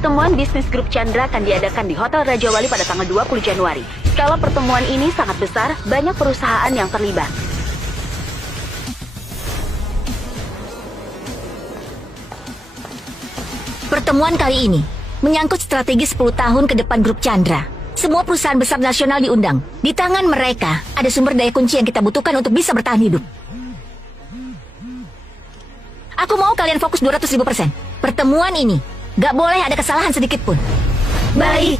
Pertemuan bisnis grup Chandra akan diadakan di Hotel Raja Wali pada tanggal 20 Januari. Skala pertemuan ini sangat besar, banyak perusahaan yang terlibat. Pertemuan kali ini menyangkut strategi 10 tahun ke depan grup Chandra. Semua perusahaan besar nasional diundang. Di tangan mereka ada sumber daya kunci yang kita butuhkan untuk bisa bertahan hidup. Aku mau kalian fokus 200.000%. Pertemuan ini gak boleh ada kesalahan sedikit pun. Baik.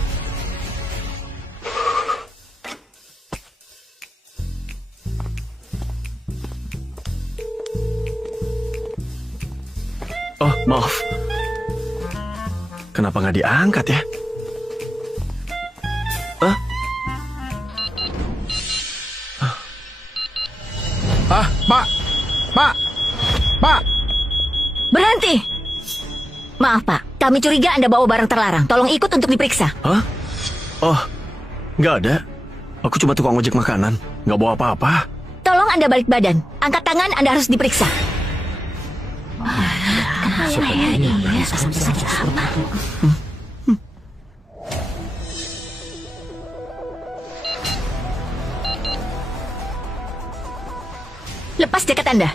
Oh, maaf. Kenapa nggak diangkat ya? Pak! Berhenti! Maaf, Pak. Kami curiga Anda bawa barang terlarang. Tolong ikut untuk diperiksa. Hah? Oh, nggak ada. Aku cuma tukang ojek makanan. Nggak bawa apa-apa. Tolong Anda balik badan. Angkat tangan, Anda harus diperiksa. Lepas jaket Anda.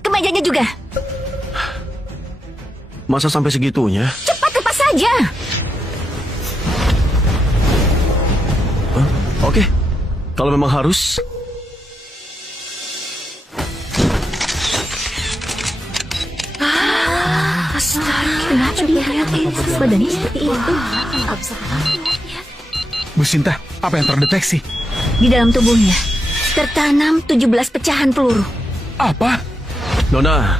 Kemejanya juga. Masa sampai segitunya? Cepat lepas saja. Oke, kalau memang harus. Kenapa dia badannya seperti itu? Bu Sinta, apa yang terdeteksi? Di dalam tubuhnya tertanam 17 pecahan peluru. Apa? Nona,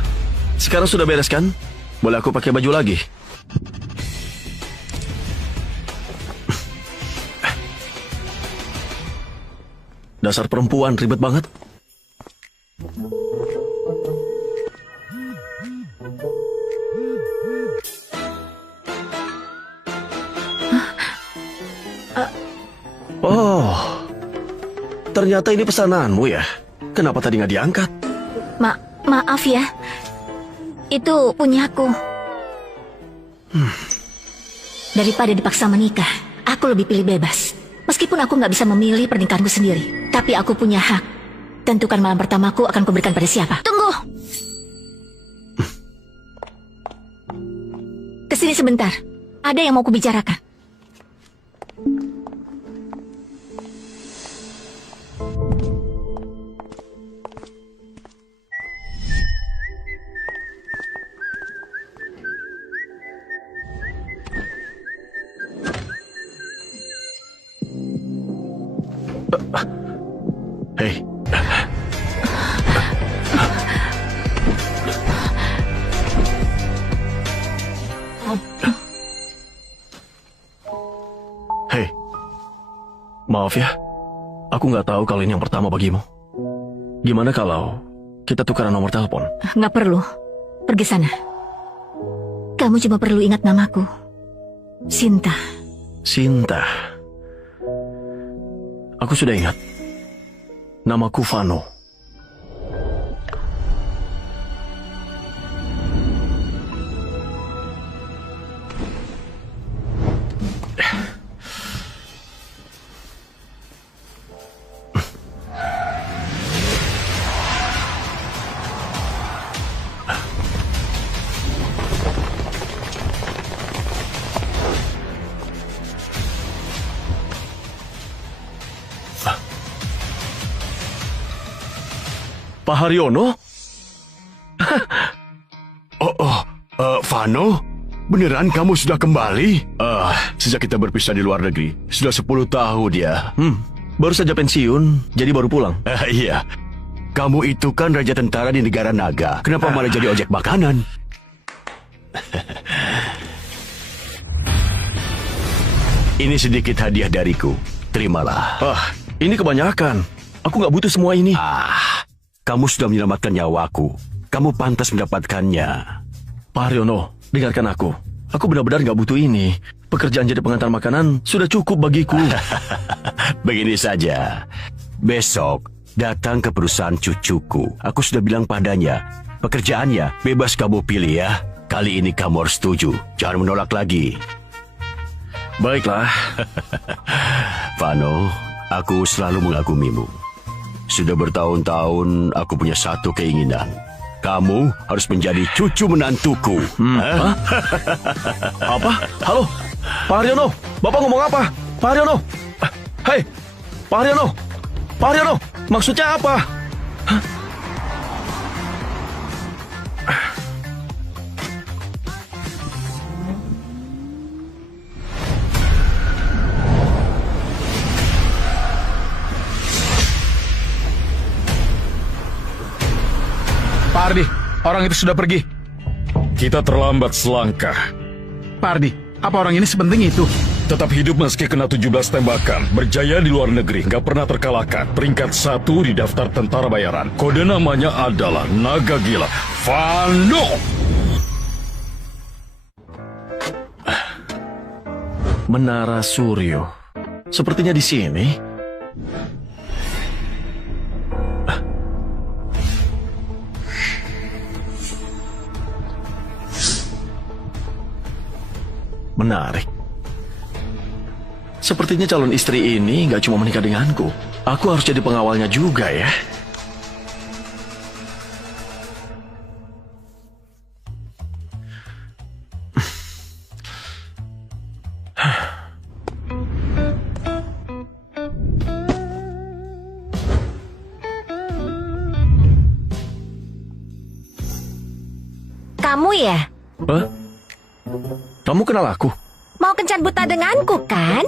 sekarang sudah beres kan? Boleh aku pakai baju lagi? Dasar perempuan ribet banget. Oh, ternyata ini pesananmu ya? Kenapa tadi nggak diangkat? Maaf ya, itu punyaku. Daripada dipaksa menikah, aku lebih pilih bebas. Meskipun aku nggak bisa memilih pernikahanku sendiri, tapi aku punya hak. Tentukan malam pertamaku akan kuberikan pada siapa. Tunggu! Kesini sebentar. Ada yang mau kubicarakan. Hei. Hei. Maaf ya. Aku nggak tahu kalau ini yang pertama bagimu. Gimana kalau kita tukaran nomor telepon? Nggak perlu. Pergi sana. Kamu cuma perlu ingat namaku. Sinta. Sinta. Aku sudah ingat. Namaku Vano. Pak Haryono? Vano? Beneran kamu sudah kembali? Sejak kita berpisah di luar negeri, sudah 10 tahun ya. Baru saja pensiun, jadi baru pulang. Iya. Kamu itu kan raja tentara di negara naga. Kenapa malah jadi ojek makanan? Ini sedikit hadiah dariku. Terimalah. Ini kebanyakan. Aku nggak butuh semua ini. Kamu sudah menyelamatkan nyawaku. Kamu pantas mendapatkannya. Pak Haryono, dengarkan aku. Aku benar-benar nggak butuh ini. Pekerjaan jadi pengantar makanan sudah cukup bagiku. Begini saja. Besok datang ke perusahaan cucuku. Aku sudah bilang padanya, pekerjaannya bebas kamu pilih ya. Kali ini kamu harus setuju. Jangan menolak lagi. Baiklah. Vano, aku selalu mengagumimu. Sudah bertahun-tahun aku punya satu keinginan. Kamu harus menjadi cucu menantuku. Hah? Apa? Halo? Pak Haryono, Bapak ngomong apa? Pak Haryono. Hei, Pak Haryono. Pak Haryono, maksudnya apa? Hah? Pak Ardi, orang itu sudah pergi. Kita terlambat selangkah. Pak Ardi, apa orang ini sepenting itu? Tetap hidup meski kena 17 tembakan. Berjaya di luar negeri, nggak pernah terkalahkan. Peringkat 1 di daftar tentara bayaran. Kode namanya adalah Naga Gila. Vano! Menara Suryo. Sepertinya di sini. Menarik. Sepertinya calon istri ini nggak cuma menikah denganku. Aku harus jadi pengawalnya juga ya. Kamu ya? Hah? Kamu kenal aku? Mau kencan buta denganku kan?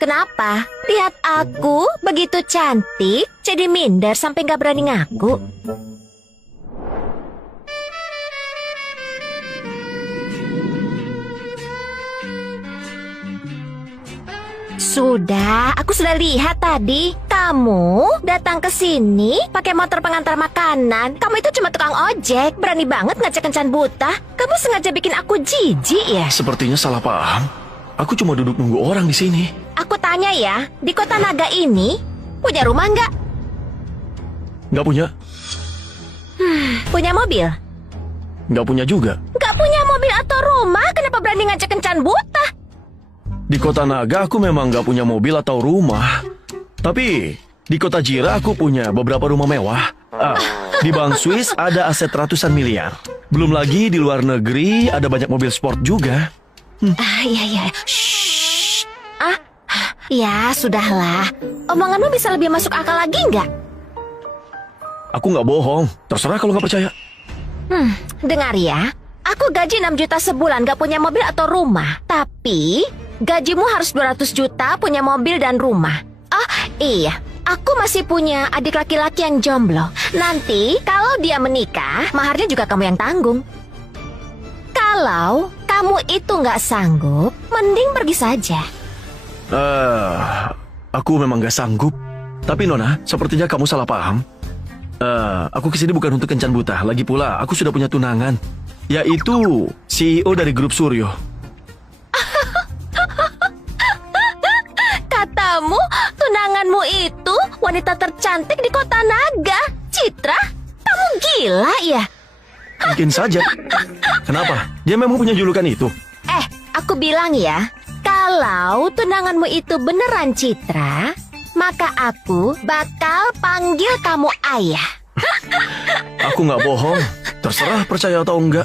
Kenapa? Lihat aku begitu cantik, jadi minder sampai gak berani ngaku. Sudah, aku sudah lihat tadi. Kamu datang ke sini pakai motor pengantar makanan. Kamu itu cuma tukang ojek. Berani banget ngajak kencan buta. Kamu sengaja bikin aku jijik ya? Sepertinya salah paham. Aku cuma duduk nunggu orang di sini. Aku tanya ya, di kota naga ini punya rumah nggak? Nggak punya. Punya mobil? Nggak punya juga. Nggak punya mobil atau rumah? Kenapa berani ngajak kencan buta? Di kota Naga aku memang nggak punya mobil atau rumah. Tapi di kota Jira aku punya beberapa rumah mewah. Di Bank Swiss ada aset ratusan miliar. Belum lagi di luar negeri ada banyak mobil sport juga. Iya. Shh. Ya, sudahlah. Omonganmu bisa lebih masuk akal lagi nggak? Aku nggak bohong. Terserah kalau nggak percaya. Dengar ya. Aku gaji 6 juta sebulan gak punya mobil atau rumah. Tapi gajimu harus 200 juta punya mobil dan rumah. Oh iya, aku masih punya adik laki-laki yang jomblo. Nanti kalau dia menikah, maharnya juga kamu yang tanggung. Kalau kamu itu gak sanggup, mending pergi saja. Aku memang nggak sanggup. Tapi Nona, sepertinya kamu salah paham. Aku kesini bukan untuk kencan buta. Lagi pula, aku sudah punya tunangan. Yaitu CEO dari grup Suryo. Katamu, tunanganmu itu wanita tercantik di kota naga. Citra, kamu gila ya? Mungkin saja. Kenapa? Dia memang punya julukan itu. Aku bilang ya, kalau tunanganmu itu beneran Citra, maka aku bakal panggil kamu ayah. Aku nggak bohong. Terserah percaya atau enggak.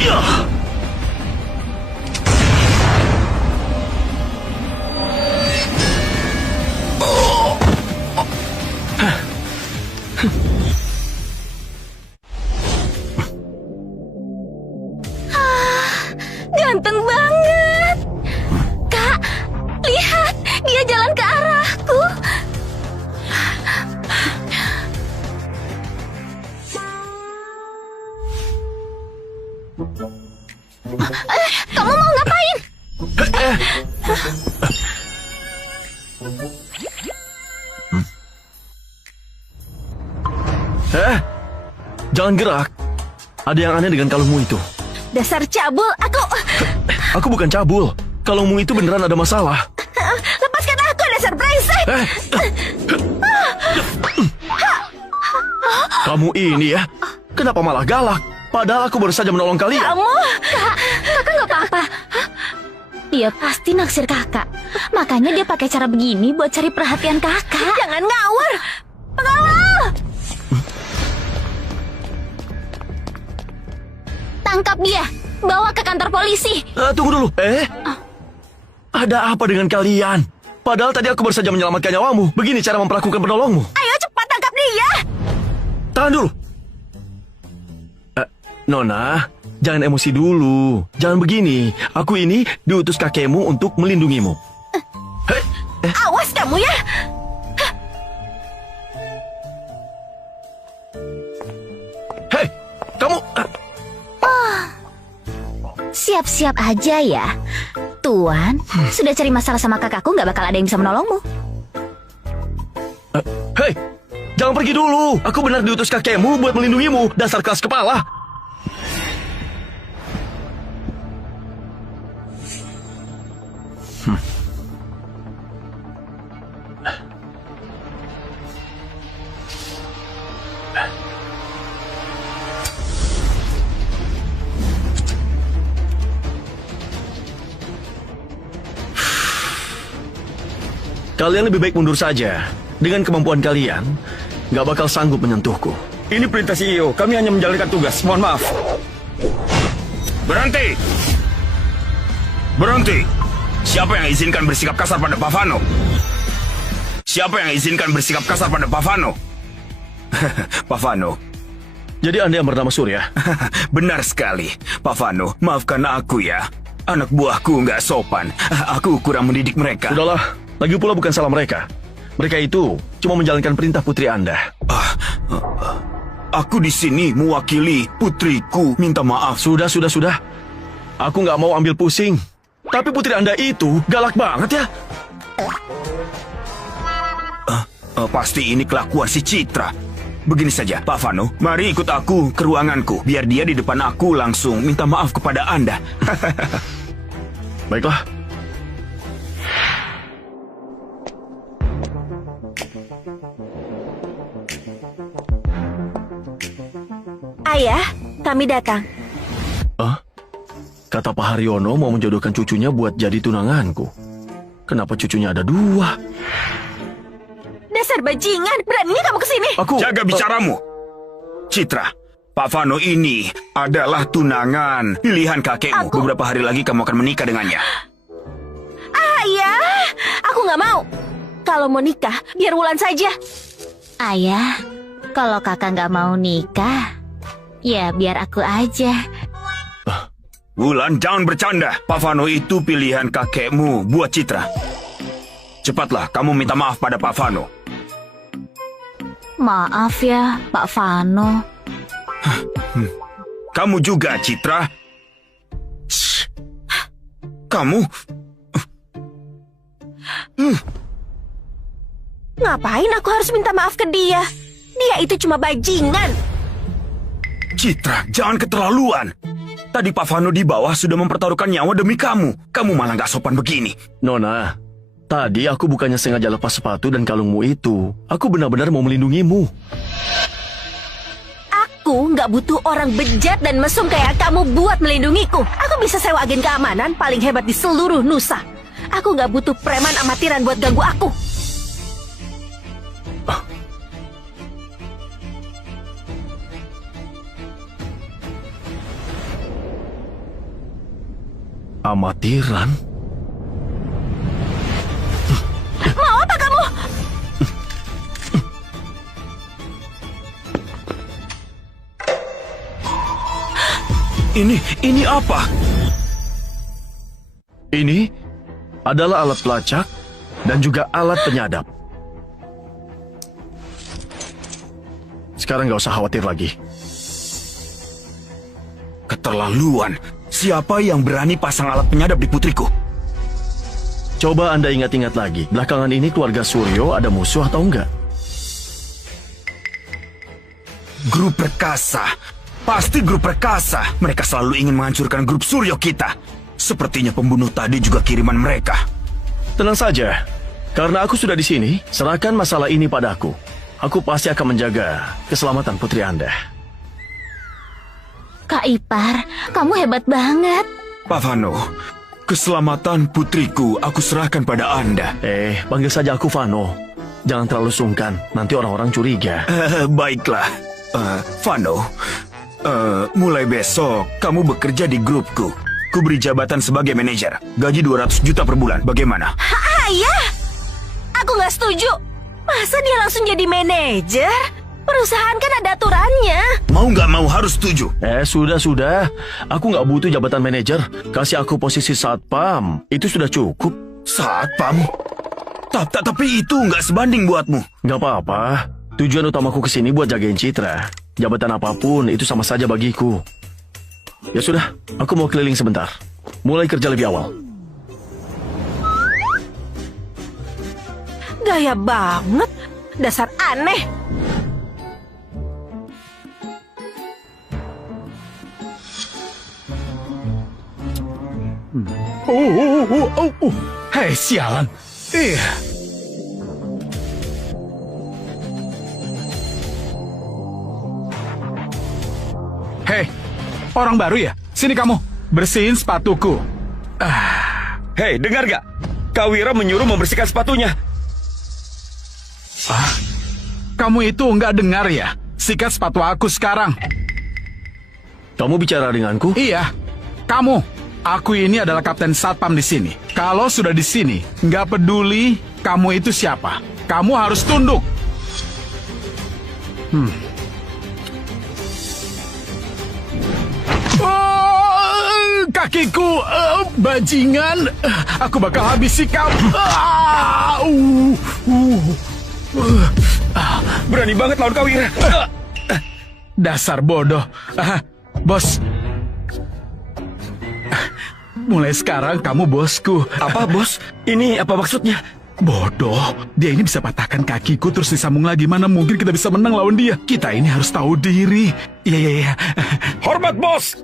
Ya. Ganteng banget. Kak, lihat, dia jalan ke arahku. Kamu mau ngapain? Jangan gerak. Ada yang aneh dengan kalungmu itu. Dasar cabul, Aku bukan cabul. Kalungmu itu beneran ada masalah. lepaskan aku, dasar brengsek. Kamu ini ya, kenapa malah galak? Padahal aku baru saja menolong kalian. Kakak nggak apa-apa. Dia pasti naksir kakak. Makanya dia pakai cara begini buat cari perhatian kakak. Jangan ngawur. Pengawal! Tangkap dia. Bawa ke kantor polisi. Tunggu dulu. Ada apa dengan kalian? Padahal tadi aku baru saja menyelamatkan nyawamu. Begini cara memperlakukan penolongmu. Ayo cepat tangkap dia. Tahan dulu. Nona, jangan emosi dulu. Jangan begini. Aku ini diutus kakekmu untuk melindungimu. Awas kamu ya. Hei, kamu... Siap-siap aja ya. Tuan, sudah cari masalah sama kakakku, nggak bakal ada yang bisa menolongmu. Hei, jangan pergi dulu. Aku benar diutus kakekmu buat melindungimu. Dasar keras kepala. Kalian lebih baik mundur saja. Dengan kemampuan kalian, nggak bakal sanggup menyentuhku. Ini perintah CEO. Kami hanya menjalankan tugas. Mohon maaf. Berhenti! Berhenti! Siapa yang izinkan bersikap kasar pada Pavano? Siapa yang izinkan bersikap kasar pada Pavano? Pavano. Jadi Anda yang bernama Surya? Benar sekali. Pavano, maafkan aku ya. Anak buahku nggak sopan. Aku kurang mendidik mereka. Udahlah. Lagi pula bukan salah mereka. Mereka itu cuma menjalankan perintah putri Anda. Aku di sini mewakili putriku. Minta maaf. Sudah. Aku nggak mau ambil pusing. Tapi putri Anda itu galak banget ya. Pasti ini kelakuan si Citra. Begini saja, Pak Vano. Mari ikut aku ke ruanganku. Biar dia di depan aku langsung minta maaf kepada Anda. Baiklah. Ayah, kami datang. Kata Pak Haryono mau menjodohkan cucunya buat jadi tunanganku. Kenapa cucunya ada 2? Dasar bajingan, beraninya kamu kesini. Jaga bicaramu. Citra, Pak Vano ini adalah tunangan pilihan kakekmu. Beberapa hari lagi kamu akan menikah dengannya. Ayah, aku nggak mau. Kalau mau nikah, biar Wulan saja. Ayah, kalau kakak nggak mau nikah, ya biar aku aja. Wulan, jangan bercanda. Pak Vano itu pilihan kakekmu buat Citra. Cepatlah, kamu minta maaf pada Pak Vano. Maaf ya, Pak Vano. Kamu juga, Citra. Shh. Kamu... Ngapain aku harus minta maaf ke dia? Dia itu cuma bajingan. Citra, jangan keterlaluan. Tadi Pak Vano di bawah sudah mempertaruhkan nyawa demi kamu. Kamu malah gak sopan begini. Nona, tadi aku bukannya sengaja lepas sepatu dan kalungmu itu. Aku benar-benar mau melindungimu. Aku nggak butuh orang bejat dan mesum kayak kamu buat melindungiku. Aku bisa sewa agen keamanan paling hebat di seluruh Nusa. Aku nggak butuh preman amatiran buat ganggu aku. Amatiran? Mau apa kamu? Ini apa? Ini adalah alat pelacak dan juga alat penyadap. Sekarang nggak usah khawatir lagi. Keterlaluan. Siapa yang berani pasang alat penyadap di putriku? Coba Anda ingat-ingat lagi, belakangan ini keluarga Suryo ada musuh atau enggak? Grup Perkasa. Pasti grup Perkasa. Mereka selalu ingin menghancurkan grup Suryo kita. Sepertinya pembunuh tadi juga kiriman mereka. Tenang saja, karena aku sudah di sini, serahkan masalah ini padaku. Aku pasti akan menjaga keselamatan putri Anda. Kak Ipar, kamu hebat banget. Pak Vano, keselamatan putriku aku serahkan pada Anda. Panggil saja aku Vano. Jangan terlalu sungkan, nanti orang-orang curiga. Baiklah, Vano. Mulai besok kamu bekerja di grupku. Ku beri jabatan sebagai manajer. Gaji 200 juta per bulan. Bagaimana? Ayah, aku nggak setuju. Masa dia langsung jadi manajer? Perusahaan kan ada aturannya. Mau nggak mau harus setuju. Sudah. Aku nggak butuh jabatan manajer. Kasih aku posisi satpam. Itu sudah cukup. Satpam? Tapi itu nggak sebanding buatmu. Nggak apa-apa. Tujuan utamaku kesini buat jagain Citra. Jabatan apapun itu sama saja bagiku. Ya sudah, aku mau keliling sebentar. Mulai kerja lebih awal. Gaya banget. Dasar aneh. Hei, sialan. Hei, orang baru ya? Sini kamu, bersihin sepatuku. Hei, dengar gak? Kak Wira menyuruh membersihkan sepatunya. Kamu itu nggak dengar ya? Sikat sepatu aku sekarang. Kamu bicara denganku? Iya, kamu. Aku ini adalah kapten satpam di sini. Kalau sudah di sini, nggak peduli kamu itu siapa. Kamu harus tunduk. Oh, kakiku, bajingan. Aku bakal habisi kamu. Berani banget lawan Kak Wira. Dasar bodoh. Bos. Mulai sekarang kamu bosku. Apa bos? Ini apa maksudnya? Bodoh. Dia ini bisa patahkan kakiku terus disambung lagi. Mana mungkin kita bisa menang lawan dia. Kita ini harus tahu diri. Iya. Hormat bos.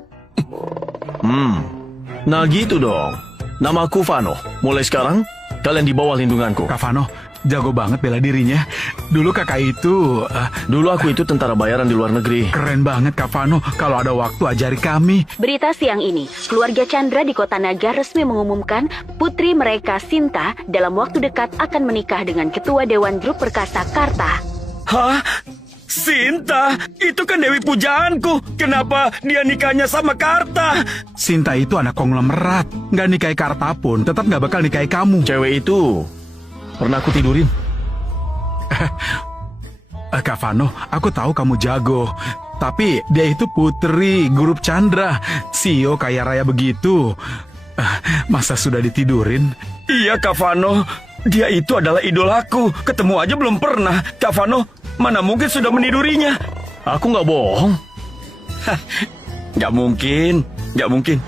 Nah gitu dong. Namaku Vano. Mulai sekarang, kalian di bawah lindunganku. Kak Vano, jago banget bela dirinya. Dulu kakak itu... Dulu aku itu tentara bayaran di luar negeri. keren banget Kak Vano. Kalau ada waktu ajari kami. Berita siang ini, keluarga Chandra di Kota Naga resmi mengumumkan putri mereka Sinta dalam waktu dekat akan menikah dengan Ketua Dewan Grup Perkasa Karta. Hah? Sinta? Itu kan Dewi pujaanku. Kenapa dia nikahnya sama Karta? Sinta itu anak konglomerat. Nggak nikahi Karta pun, tetap nggak bakal nikahi kamu. Cewek itu pernah aku tidurin. Kak Vano, aku tahu kamu jago. Tapi dia itu putri grup Chandra. CEO kaya raya begitu. Masa sudah ditidurin? Iya Kak Vano. Dia itu adalah idolaku. Ketemu aja belum pernah. Kak Vano, mana mungkin sudah menidurinya? Aku nggak bohong. Nggak mungkin. Nggak mungkin.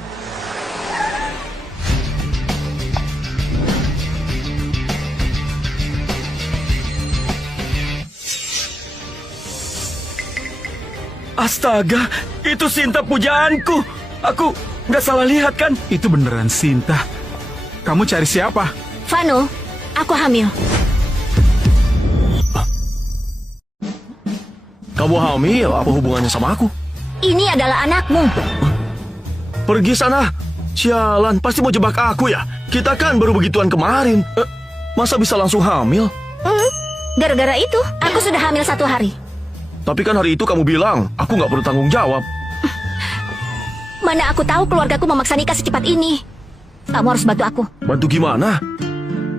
Astaga, itu Sinta pujaanku. Aku nggak salah lihat kan? Itu beneran Sinta. Kamu cari siapa? Vano, aku hamil. Kamu hamil? Apa hubungannya sama aku? Ini adalah anakmu. Pergi sana. Sialan, pasti mau jebak aku ya. Kita kan baru begituan kemarin. Masa bisa langsung hamil? Gara-gara itu, aku sudah hamil 1 hari. Tapi kan hari itu kamu bilang, aku nggak perlu tanggung jawab. Mana aku tahu keluargaku memaksa nikah secepat ini. Kamu harus bantu aku. Bantu gimana?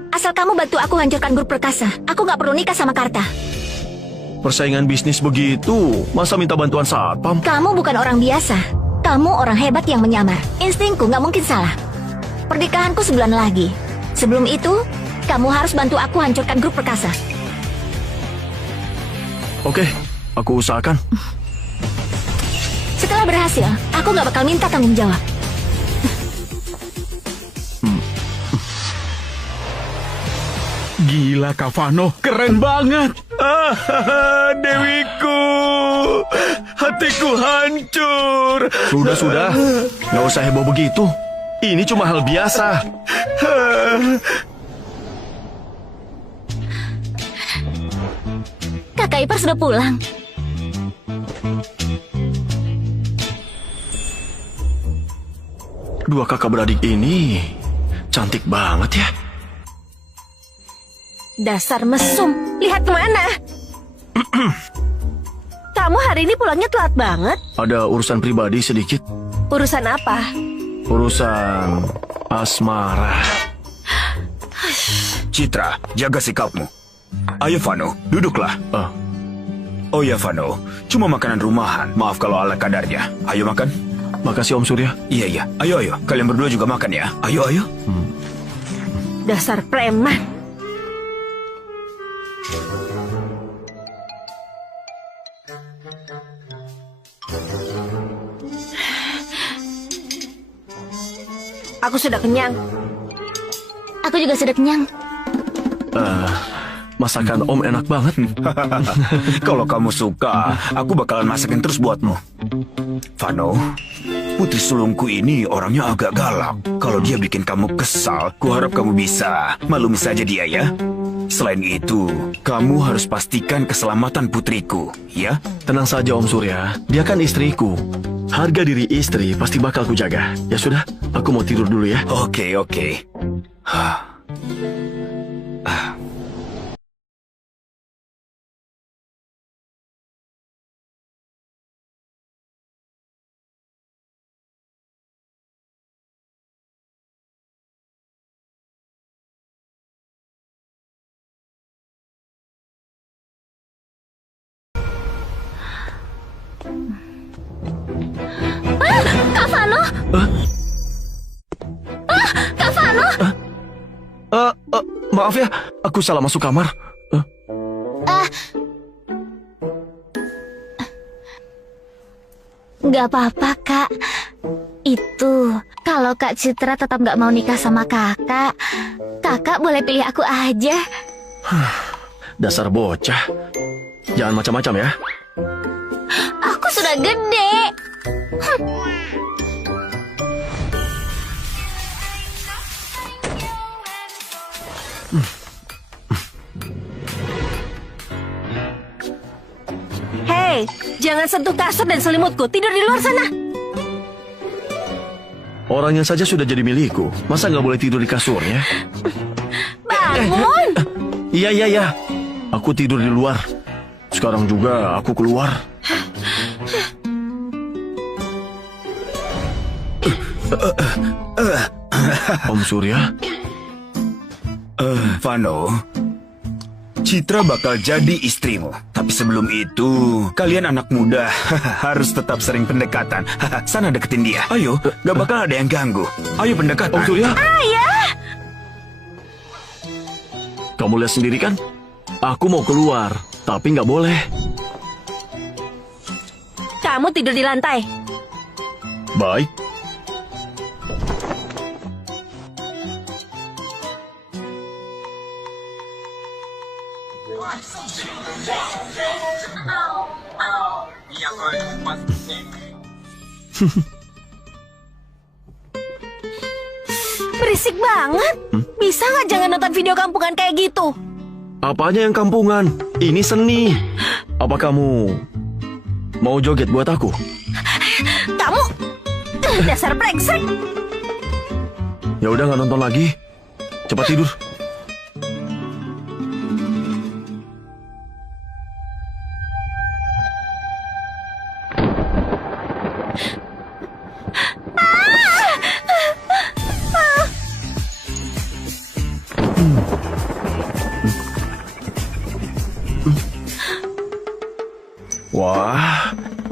Asal kamu bantu aku hancurkan grup perkasa, aku nggak perlu nikah sama Karta. Persaingan bisnis begitu, masa minta bantuan satpam? Kamu bukan orang biasa. Kamu orang hebat yang menyamar. Instingku nggak mungkin salah. Pernikahanku sebulan lagi. Sebelum itu, kamu harus bantu aku hancurkan grup perkasa. Oke, aku usahakan. Setelah berhasil, aku nggak bakal minta tanggung jawab. Gila Kak Vano, keren banget. Dewiku, hatiku hancur. Sudah, nggak usah heboh begitu. Ini cuma hal biasa. Kakak ipar sudah pulang. Dua kakak beradik ini cantik banget ya. Dasar mesum, lihat kemana? Kamu hari ini pulangnya telat banget. Ada urusan pribadi sedikit. Urusan apa? Urusan asmara. Citra, jaga sikapmu. Ayo Vano, duduklah. Oh ya Vano, cuma makanan rumahan. Maaf kalau ala kadarnya. Ayo makan. Makasih Om Surya. Iya. Ayo. Kalian berdua juga makan ya. Ayo. Dasar preman. Aku sudah kenyang. Aku juga sudah kenyang. Masakan Om enak banget. Kalau kamu suka, aku bakalan masakin terus buatmu. Vano, putri sulungku ini orangnya agak galak. Kalau dia bikin kamu kesal, kuharap kamu bisa maklumi saja dia ya. Selain itu, kamu harus pastikan keselamatan putriku, ya? Tenang saja Om Surya, dia kan istriku. Harga diri istri pasti bakal kujaga. Ya sudah, aku mau tidur dulu ya. Oke. Kak Vano! Kak Vano! Maaf ya, aku salah masuk kamar. Gak apa-apa, Kak. Itu, kalau Kak Citra tetap gak mau nikah sama kakak, kakak boleh pilih aku aja. Dasar bocah. Jangan macam-macam ya. Aku sudah gede. Hei, jangan sentuh kasur dan selimutku. Tidur di luar sana. Orangnya saja sudah jadi milikku. Masa nggak boleh tidur di kasurnya? Bangun. Iya. Aku tidur di luar. Sekarang juga aku keluar. Om Surya? Vano, Citra bakal jadi istrimu. Tapi sebelum itu, kalian anak muda harus tetap sering pendekatan. Sana deketin dia. Ayo, gak bakal ada yang ganggu. Ayo pendekatan. Om Surya? Ayah. Kamu lihat sendiri kan? Aku mau keluar, tapi nggak boleh. Kamu tidur di lantai. Baik. Berisik banget. Bisa nggak jangan nonton video kampungan kayak gitu? Apanya yang kampungan? Ini seni. Apa kamu mau joget buat aku? Kamu dasar brengsek. Ya udah nggak nonton lagi. Cepat tidur.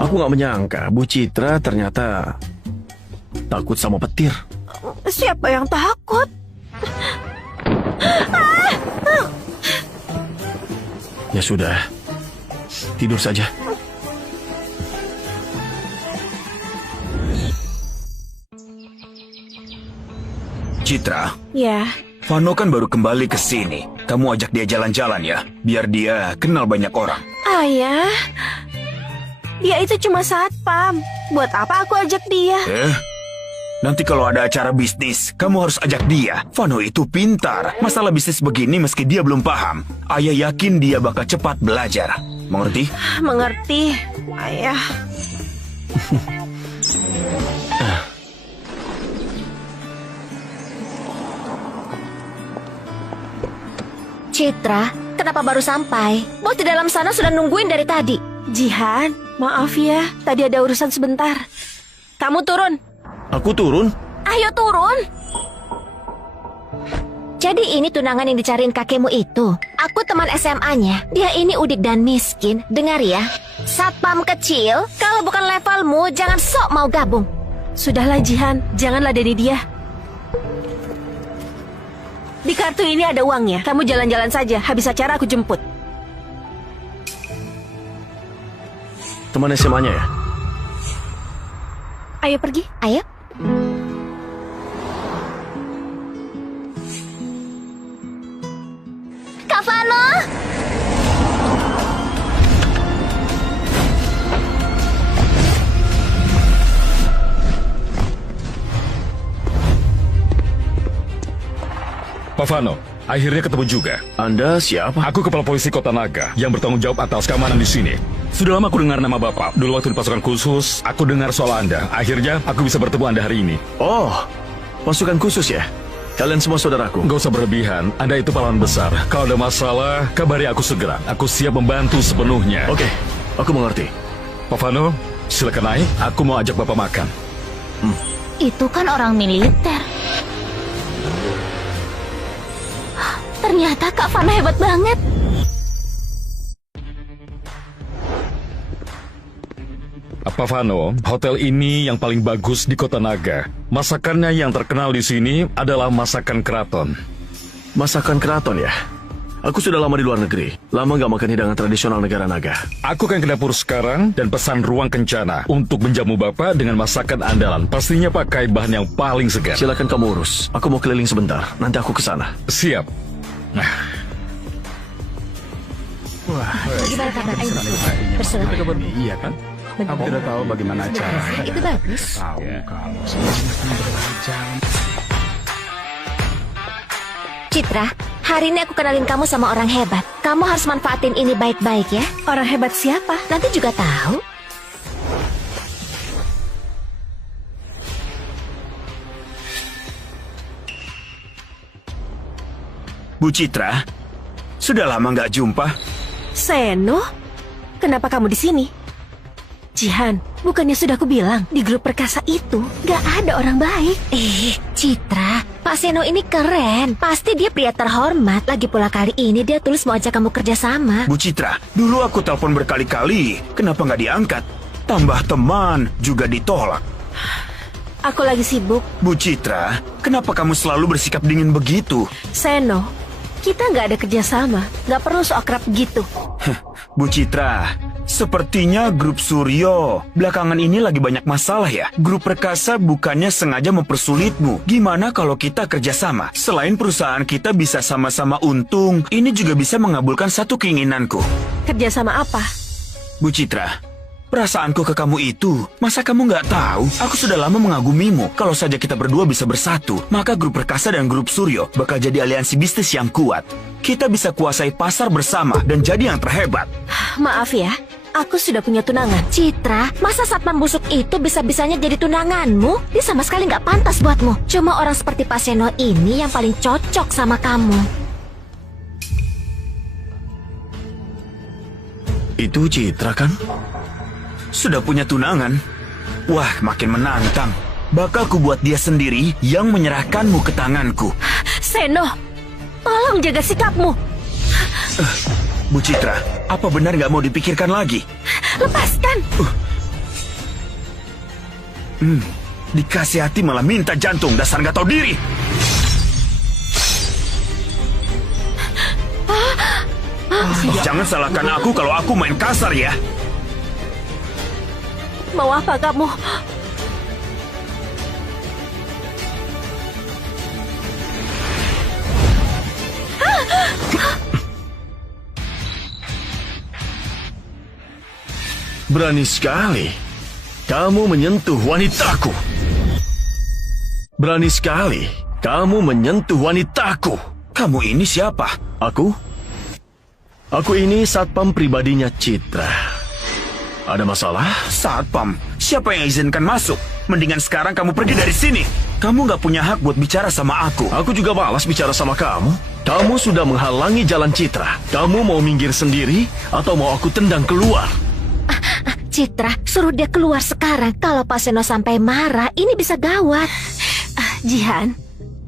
Aku nggak menyangka Bu Citra ternyata takut sama petir. Siapa yang takut? Ya sudah, tidur saja. Citra, Ya, Vano kan baru kembali ke sini. Kamu ajak dia jalan-jalan ya, biar dia kenal banyak orang. Ayah. Dia itu cuma satpam. Buat apa aku ajak dia? Nanti kalau ada acara bisnis, kamu harus ajak dia. Vano itu pintar. Masalah bisnis begini meski dia belum paham, ayah yakin dia bakal cepat belajar. Mengerti? Mengerti, Ayah. Citra, kenapa baru sampai? Bos di dalam sana sudah nungguin dari tadi. Jihan, maaf ya, tadi ada urusan sebentar. Kamu turun. Aku turun? Ayo turun. Jadi ini tunangan yang dicariin kakekmu itu. Aku teman SMA-nya. Dia ini udik dan miskin. Dengar ya, satpam kecil, kalau bukan levelmu jangan sok mau gabung. Sudahlah Jihan, jangan ladeni dia. Di kartu ini ada uangnya. Kamu jalan-jalan saja, habis acara aku jemput. Teman SMA-nya ya? Ayo pergi. Ayo. Kak Vano. Pak Vano, akhirnya ketemu juga. Anda siapa? Aku kepala polisi Kota Naga yang bertanggung jawab atas keamanan di sini. Sudah lama aku dengar nama Bapak. Dulu waktu di pasukan khusus, aku dengar soal Anda. Akhirnya aku bisa bertemu Anda hari ini. Oh, pasukan khusus ya? Kalian semua saudaraku. Gak usah berlebihan, Anda itu pahlawan besar. Kalau ada masalah, kabari aku segera. Aku siap membantu sepenuhnya. Oke, aku mengerti. Pak Vano, silakan naik. Aku mau ajak Bapak makan. Itu kan orang militer. Ternyata Kak Vano hebat banget. Pak Vano, hotel ini yang paling bagus di Kota Naga. Masakannya yang terkenal di sini adalah masakan keraton. Masakan keraton ya? Aku sudah lama di luar negeri. Lama nggak makan hidangan tradisional negara Naga. Aku akan ke dapur sekarang dan pesan ruang kencana untuk menjamu Bapak dengan masakan andalan. Pastinya pakai bahan yang paling segar. Silakan kamu urus. Aku mau keliling sebentar. Nanti aku ke sana. Siap. Gimana kabar? Ayo bersuara. Iya kan? Kamu tidak tahu bagaimana cara. Itu bagus. Tahu kalau jalan. Citra, hari ini aku kenalin kamu sama orang hebat. Kamu harus manfaatin ini baik-baik ya. Orang hebat siapa? Nanti juga tahu. Bu Citra, sudah lama nggak jumpa. Seno, kenapa kamu di sini? Jihan, bukannya sudah aku bilang di grup perkasa itu gak ada orang baik. Citra, Pak Seno ini keren. Pasti dia pria terhormat. Lagi pula kali ini dia tulis mau ajak kamu kerja sama. Bu Citra, dulu aku telepon berkali-kali. Kenapa nggak diangkat? Tambah teman juga ditolak. Aku lagi sibuk. Bu Citra, kenapa kamu selalu bersikap dingin begitu? Seno, kita nggak ada kerjasama. Nggak perlu so akrab gitu. Bu Citra, sepertinya grup Suryo belakangan ini lagi banyak masalah ya. Grup Perkasa bukannya sengaja mempersulitmu. Gimana kalau kita kerjasama? Selain perusahaan kita bisa sama-sama untung, ini juga bisa mengabulkan satu keinginanku. Kerjasama apa? Bu Citra, perasaanku ke kamu itu, masa kamu nggak tahu? Aku sudah lama mengagumimu. Kalau saja kita berdua bisa bersatu, maka grup Perkasa dan grup Suryo bakal jadi aliansi bisnis yang kuat. Kita bisa kuasai pasar bersama dan jadi yang terhebat. Maaf ya, aku sudah punya tunangan. Citra, masa satpam busuk itu bisa-bisanya jadi tunanganmu? Dia sama sekali nggak pantas buatmu. Cuma orang seperti Pak Seno ini yang paling cocok sama kamu. Itu Citra kan? Sudah punya tunangan? Wah, makin menantang. Bakal ku buat dia sendiri yang menyerahkanmu ke tanganku. Seno, tolong jaga sikapmu. Bu Citra, apa benar nggak mau dipikirkan lagi? Lepaskan. Dikasih hati malah minta jantung, dasar nggak tahu diri. Jangan salahkan aku kalau aku main kasar ya. Mau apa kamu? Berani sekali kamu menyentuh wanitaku. Berani sekali kamu menyentuh wanitaku. Kamu ini siapa? Aku ini satpam pribadinya Citra. Ada masalah? Satpam? Siapa yang izinkan masuk? Mendingan sekarang kamu pergi dari sini. Kamu nggak punya hak buat bicara sama aku. Aku juga malas bicara sama kamu. Kamu sudah menghalangi jalan Citra. Kamu mau minggir sendiri atau mau aku tendang keluar? Citra, suruh dia keluar sekarang. Kalau Pak Seno sampai marah, ini bisa gawat. Jihan,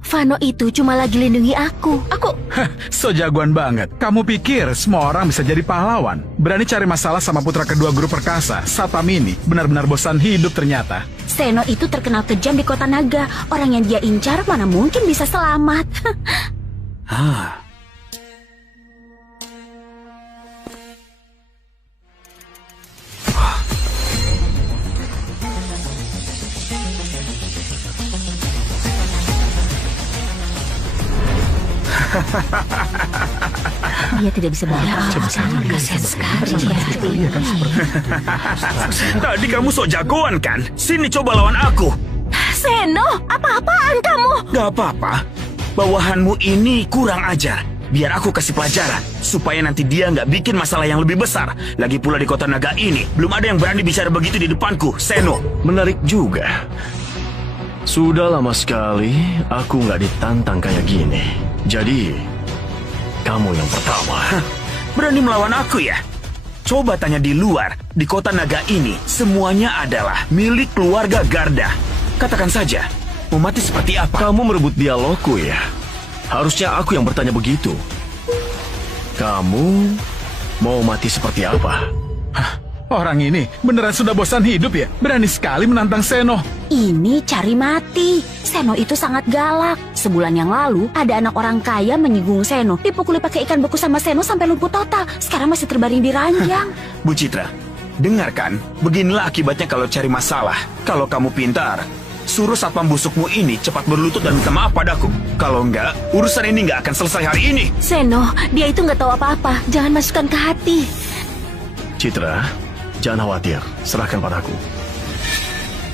Vano itu cuma lagi lindungi aku. So jagoan banget. Kamu pikir semua orang bisa jadi pahlawan? Berani cari masalah sama putra kedua guru perkasa. Satpam ini benar-benar bosan hidup ternyata. Seno itu terkenal kejam di kota naga. Orang yang dia incar mana mungkin bisa selamat. Dia tidak bisa bergerak. Kasihan sekali. Tadi kamu sok jagoan kan? Sini coba lawan aku. Seno, apa-apaan kamu? Gak apa-apa. Bawahanmu ini kurang ajar. Biar aku kasih pelajaran. Supaya nanti dia nggak bikin masalah yang lebih besar. Lagi pula di kota naga ini, belum ada yang berani bicara begitu di depanku, Seno. Menarik juga. Sudah lama sekali aku nggak ditantang kayak gini. Jadi, kamu yang pertama. Berani melawan aku ya? Coba tanya di luar. Di kota naga ini, semuanya adalah milik keluarga Garda. Katakan saja, mau mati seperti apa? Kamu merebut dialogku ya? Harusnya aku yang bertanya begitu. Kamu mau mati seperti apa? Orang ini beneran sudah bosan hidup ya? Berani sekali menantang Seno. Ini cari mati. Seno itu sangat galak. Sebulan yang lalu, ada anak orang kaya menyinggung Seno. Dipukuli pakai ikan beku sama Seno sampai lumpuh total. Sekarang masih terbaring di ranjang. Bu Citra, dengarkan. Beginilah akibatnya kalau cari masalah. Kalau kamu pintar, suruh satpam busukmu ini cepat berlutut dan minta maaf padaku. Kalau enggak, urusan ini nggak akan selesai hari ini. Seno, dia itu nggak tahu apa-apa. Jangan masukkan ke hati. Citra, jangan khawatir. Serahkan padaku.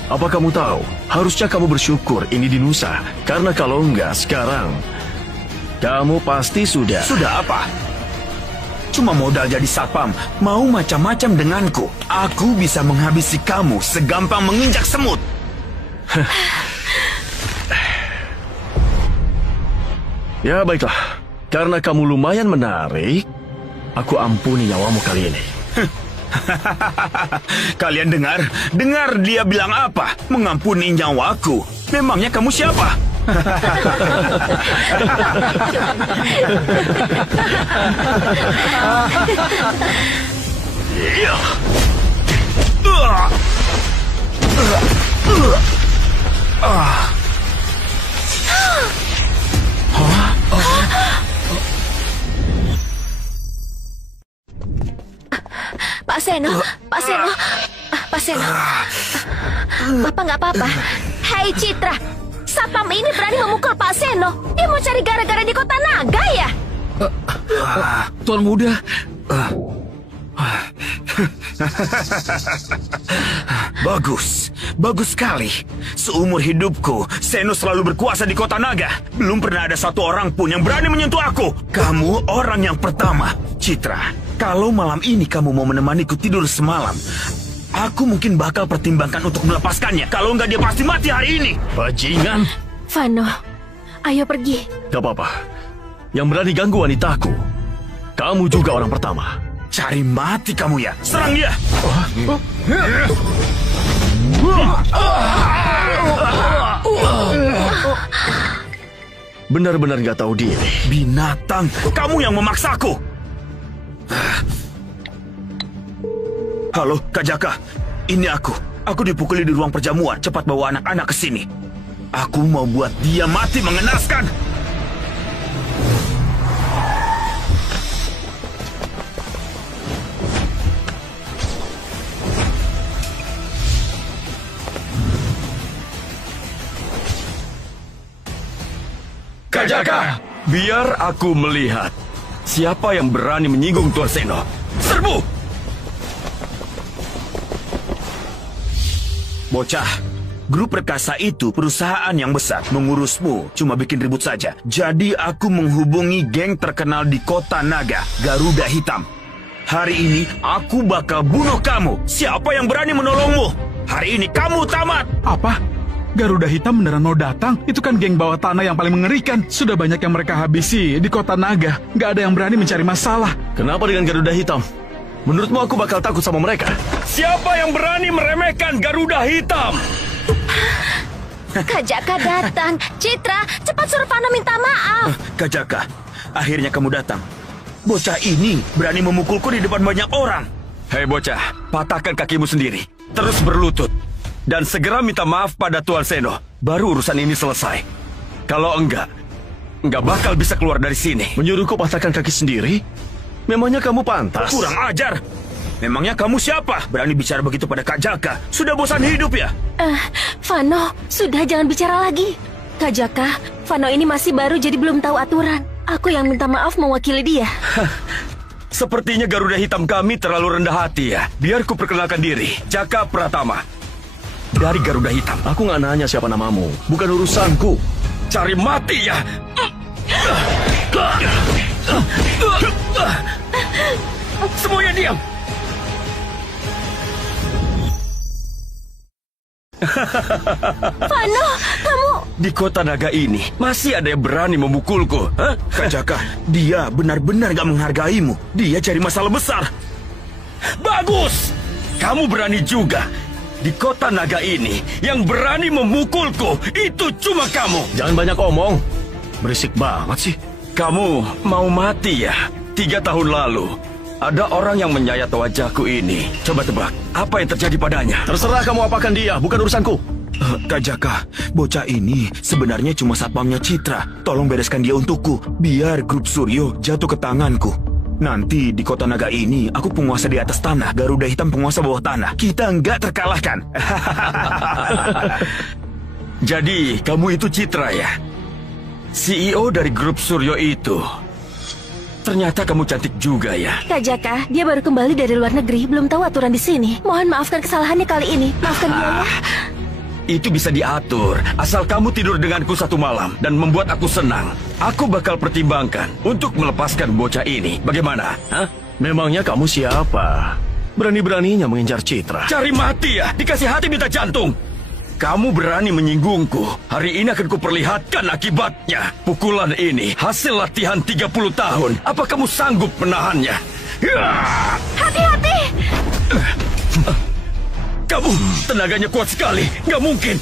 Apa kamu tahu? Harusnya kamu bersyukur ini di Nusa. Karena kalau enggak, sekarang kamu pasti sudah... Sudah apa? Cuma modal jadi satpam, mau macam-macam denganku. Aku bisa menghabisi kamu segampang menginjak semut. Ya baiklah, karena kamu lumayan menarik, aku ampuni nyawamu kali ini. Kalian dengar dia bilang apa? Mengampuni nyawaku. Memangnya kamu siapa? Iya. Pak Seno, Pak Seno, Pak Seno. Bapak nggak apa-apa. Hai Citra, satpam ini berani memukul Pak Seno. Dia mau cari gara-gara di kota naga ya? Tuan muda, Bagus sekali. Seumur hidupku, Seno selalu berkuasa di kota naga. Belum pernah ada satu orang pun yang berani menyentuh aku. Kamu orang yang pertama. Citra, kalau malam ini kamu mau menemaniku tidur semalam, aku mungkin bakal pertimbangkan untuk melepaskannya. Kalau enggak, dia pasti mati hari ini. Bajingan. Vano, ayo pergi. Gak apa-apa. Yang berani ganggu wanitaku, kamu juga orang pertama. Cari mati kamu ya. Serang dia. Benar-benar gak tahu diri. Binatang, kamu yang memaksaku. Halo, Kak Jaka. Ini aku. Aku dipukuli di ruang perjamuan. Cepat bawa anak-anak ke sini. Aku mau buat dia mati mengenaskan. Kak Jaka, biar aku melihat siapa yang berani menyinggung Tuan Seno. Serbu! Bocah, grup perkasa itu perusahaan yang besar. Mengurusmu cuma bikin ribut saja. Jadi aku menghubungi geng terkenal di kota Naga, Garuda Hitam. Hari ini aku bakal bunuh kamu. Siapa yang berani menolongmu? Hari ini kamu tamat. Apa? Garuda Hitam beneran mau datang? Itu kan geng bawah tanah yang paling mengerikan. Sudah banyak yang mereka habisi di kota Naga. Gak ada yang berani mencari masalah. Kenapa dengan Garuda Hitam? Menurutmu aku bakal takut sama mereka? Siapa yang berani meremehkan Garuda Hitam? Kak Jaka datang. Citra, cepat suruh Fano minta maaf. Kak Jaka, akhirnya kamu datang. Bocah ini berani memukulku di depan banyak orang. Hei bocah, patahkan kakimu sendiri. Terus berlutut. Dan segera minta maaf pada Tuan Seno. Baru urusan ini selesai. Kalau enggak bakal bisa keluar dari sini. Menyuruhku patahkan kaki sendiri? Memangnya kamu pantas? Kurang ajar. Memangnya kamu siapa? Berani bicara begitu pada Kak Jaka? Sudah bosan hidup ya? Fano, sudah jangan bicara lagi. Kak Jaka, Fano ini masih baru jadi belum tahu aturan. Aku yang minta maaf mewakili dia. Sepertinya Garuda Hitam kami terlalu rendah hati ya. Biar ku perkenalkan diri. Jaka Pratama. Dari Garuda Hitam. Aku nggak nanya siapa namamu. Bukan urusanku. Cari mati ya. Semuanya diam. Fano, kamu... Di kota naga ini masih ada yang berani memukulku. Hah? Kak Jaka, dia benar-benar gak menghargaimu. Dia cari masalah besar. Bagus. Kamu berani juga. Di kota naga ini yang berani memukulku itu cuma kamu. Jangan banyak omong. Berisik banget sih. Kamu mau mati ya? 3 tahun lalu ada orang yang menyayat wajahku ini. Coba tebak, apa yang terjadi padanya? Terserah kamu apakan dia, bukan urusanku. Kak Jaka, bocah ini sebenarnya cuma satpamnya Citra. Tolong bereskan dia untukku, biar grup Suryo jatuh ke tanganku. Nanti di kota naga ini, aku penguasa di atas tanah, Garuda Hitam penguasa bawah tanah. Kita nggak terkalahkan. Jadi, kamu itu Citra ya? CEO dari grup Suryo itu. Ternyata kamu cantik juga ya. Kak Jaka, dia baru kembali dari luar negeri, belum tahu aturan di sini. Mohon maafkan kesalahannya kali ini. Maafkan dia ya. Itu bisa diatur, asal kamu tidur denganku 1 malam dan membuat aku senang. Aku bakal pertimbangkan untuk melepaskan bocah ini. Bagaimana? Hah? Memangnya kamu siapa? Berani-beraninya mengincar Citra. Cari mati ya, dikasih hati minta jantung. Kamu berani menyinggungku. Hari ini akan kuperlihatkan akibatnya. Pukulan ini hasil latihan 30 tahun. Apa kamu sanggup menahannya? Hati-hati! Kamu tenaganya kuat sekali. Gak mungkin.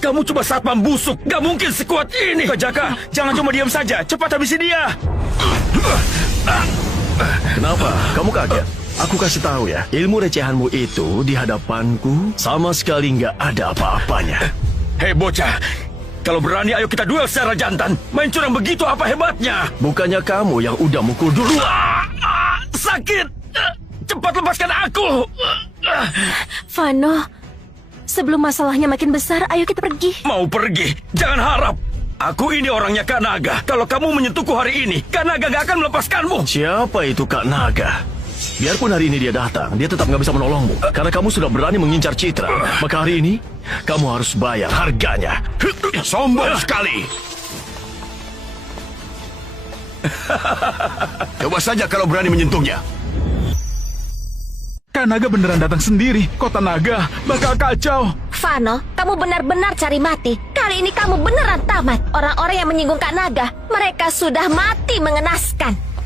Kamu cuma satpam busuk. Gak mungkin sekuat ini. Kak Jaka, jangan cuma diam saja. Cepat habisi dia. Kenapa? Kamu kaget? Aku kasih tahu ya, ilmu recehanmu itu di hadapanku sama sekali nggak ada apa-apanya. Hei bocah, kalau berani ayo kita duel secara jantan. Main curang begitu apa hebatnya? Bukannya kamu yang udah mukul dulu? Sakit. Cepat lepaskan aku. Fano, sebelum masalahnya makin besar, ayo kita pergi. Mau pergi? Jangan harap. Aku ini orangnya Kak Naga. Kalau kamu menyentuhku hari ini, Kak Naga gak akan melepaskanmu. Siapa itu Kak Naga? Biarpun hari ini dia datang, dia tetap nggak bisa menolongmu. Karena kamu sudah berani mengincar Citra. Maka hari ini, kamu harus bayar harganya. Sombong sekali. Coba saja kalau berani menyentuhnya. Kak Naga beneran datang sendiri. Kota Naga bakal kacau. Fano, kamu benar-benar cari mati. Kali ini kamu beneran tamat. Orang-orang yang menyinggung Kak Naga, mereka sudah mati mengenaskan.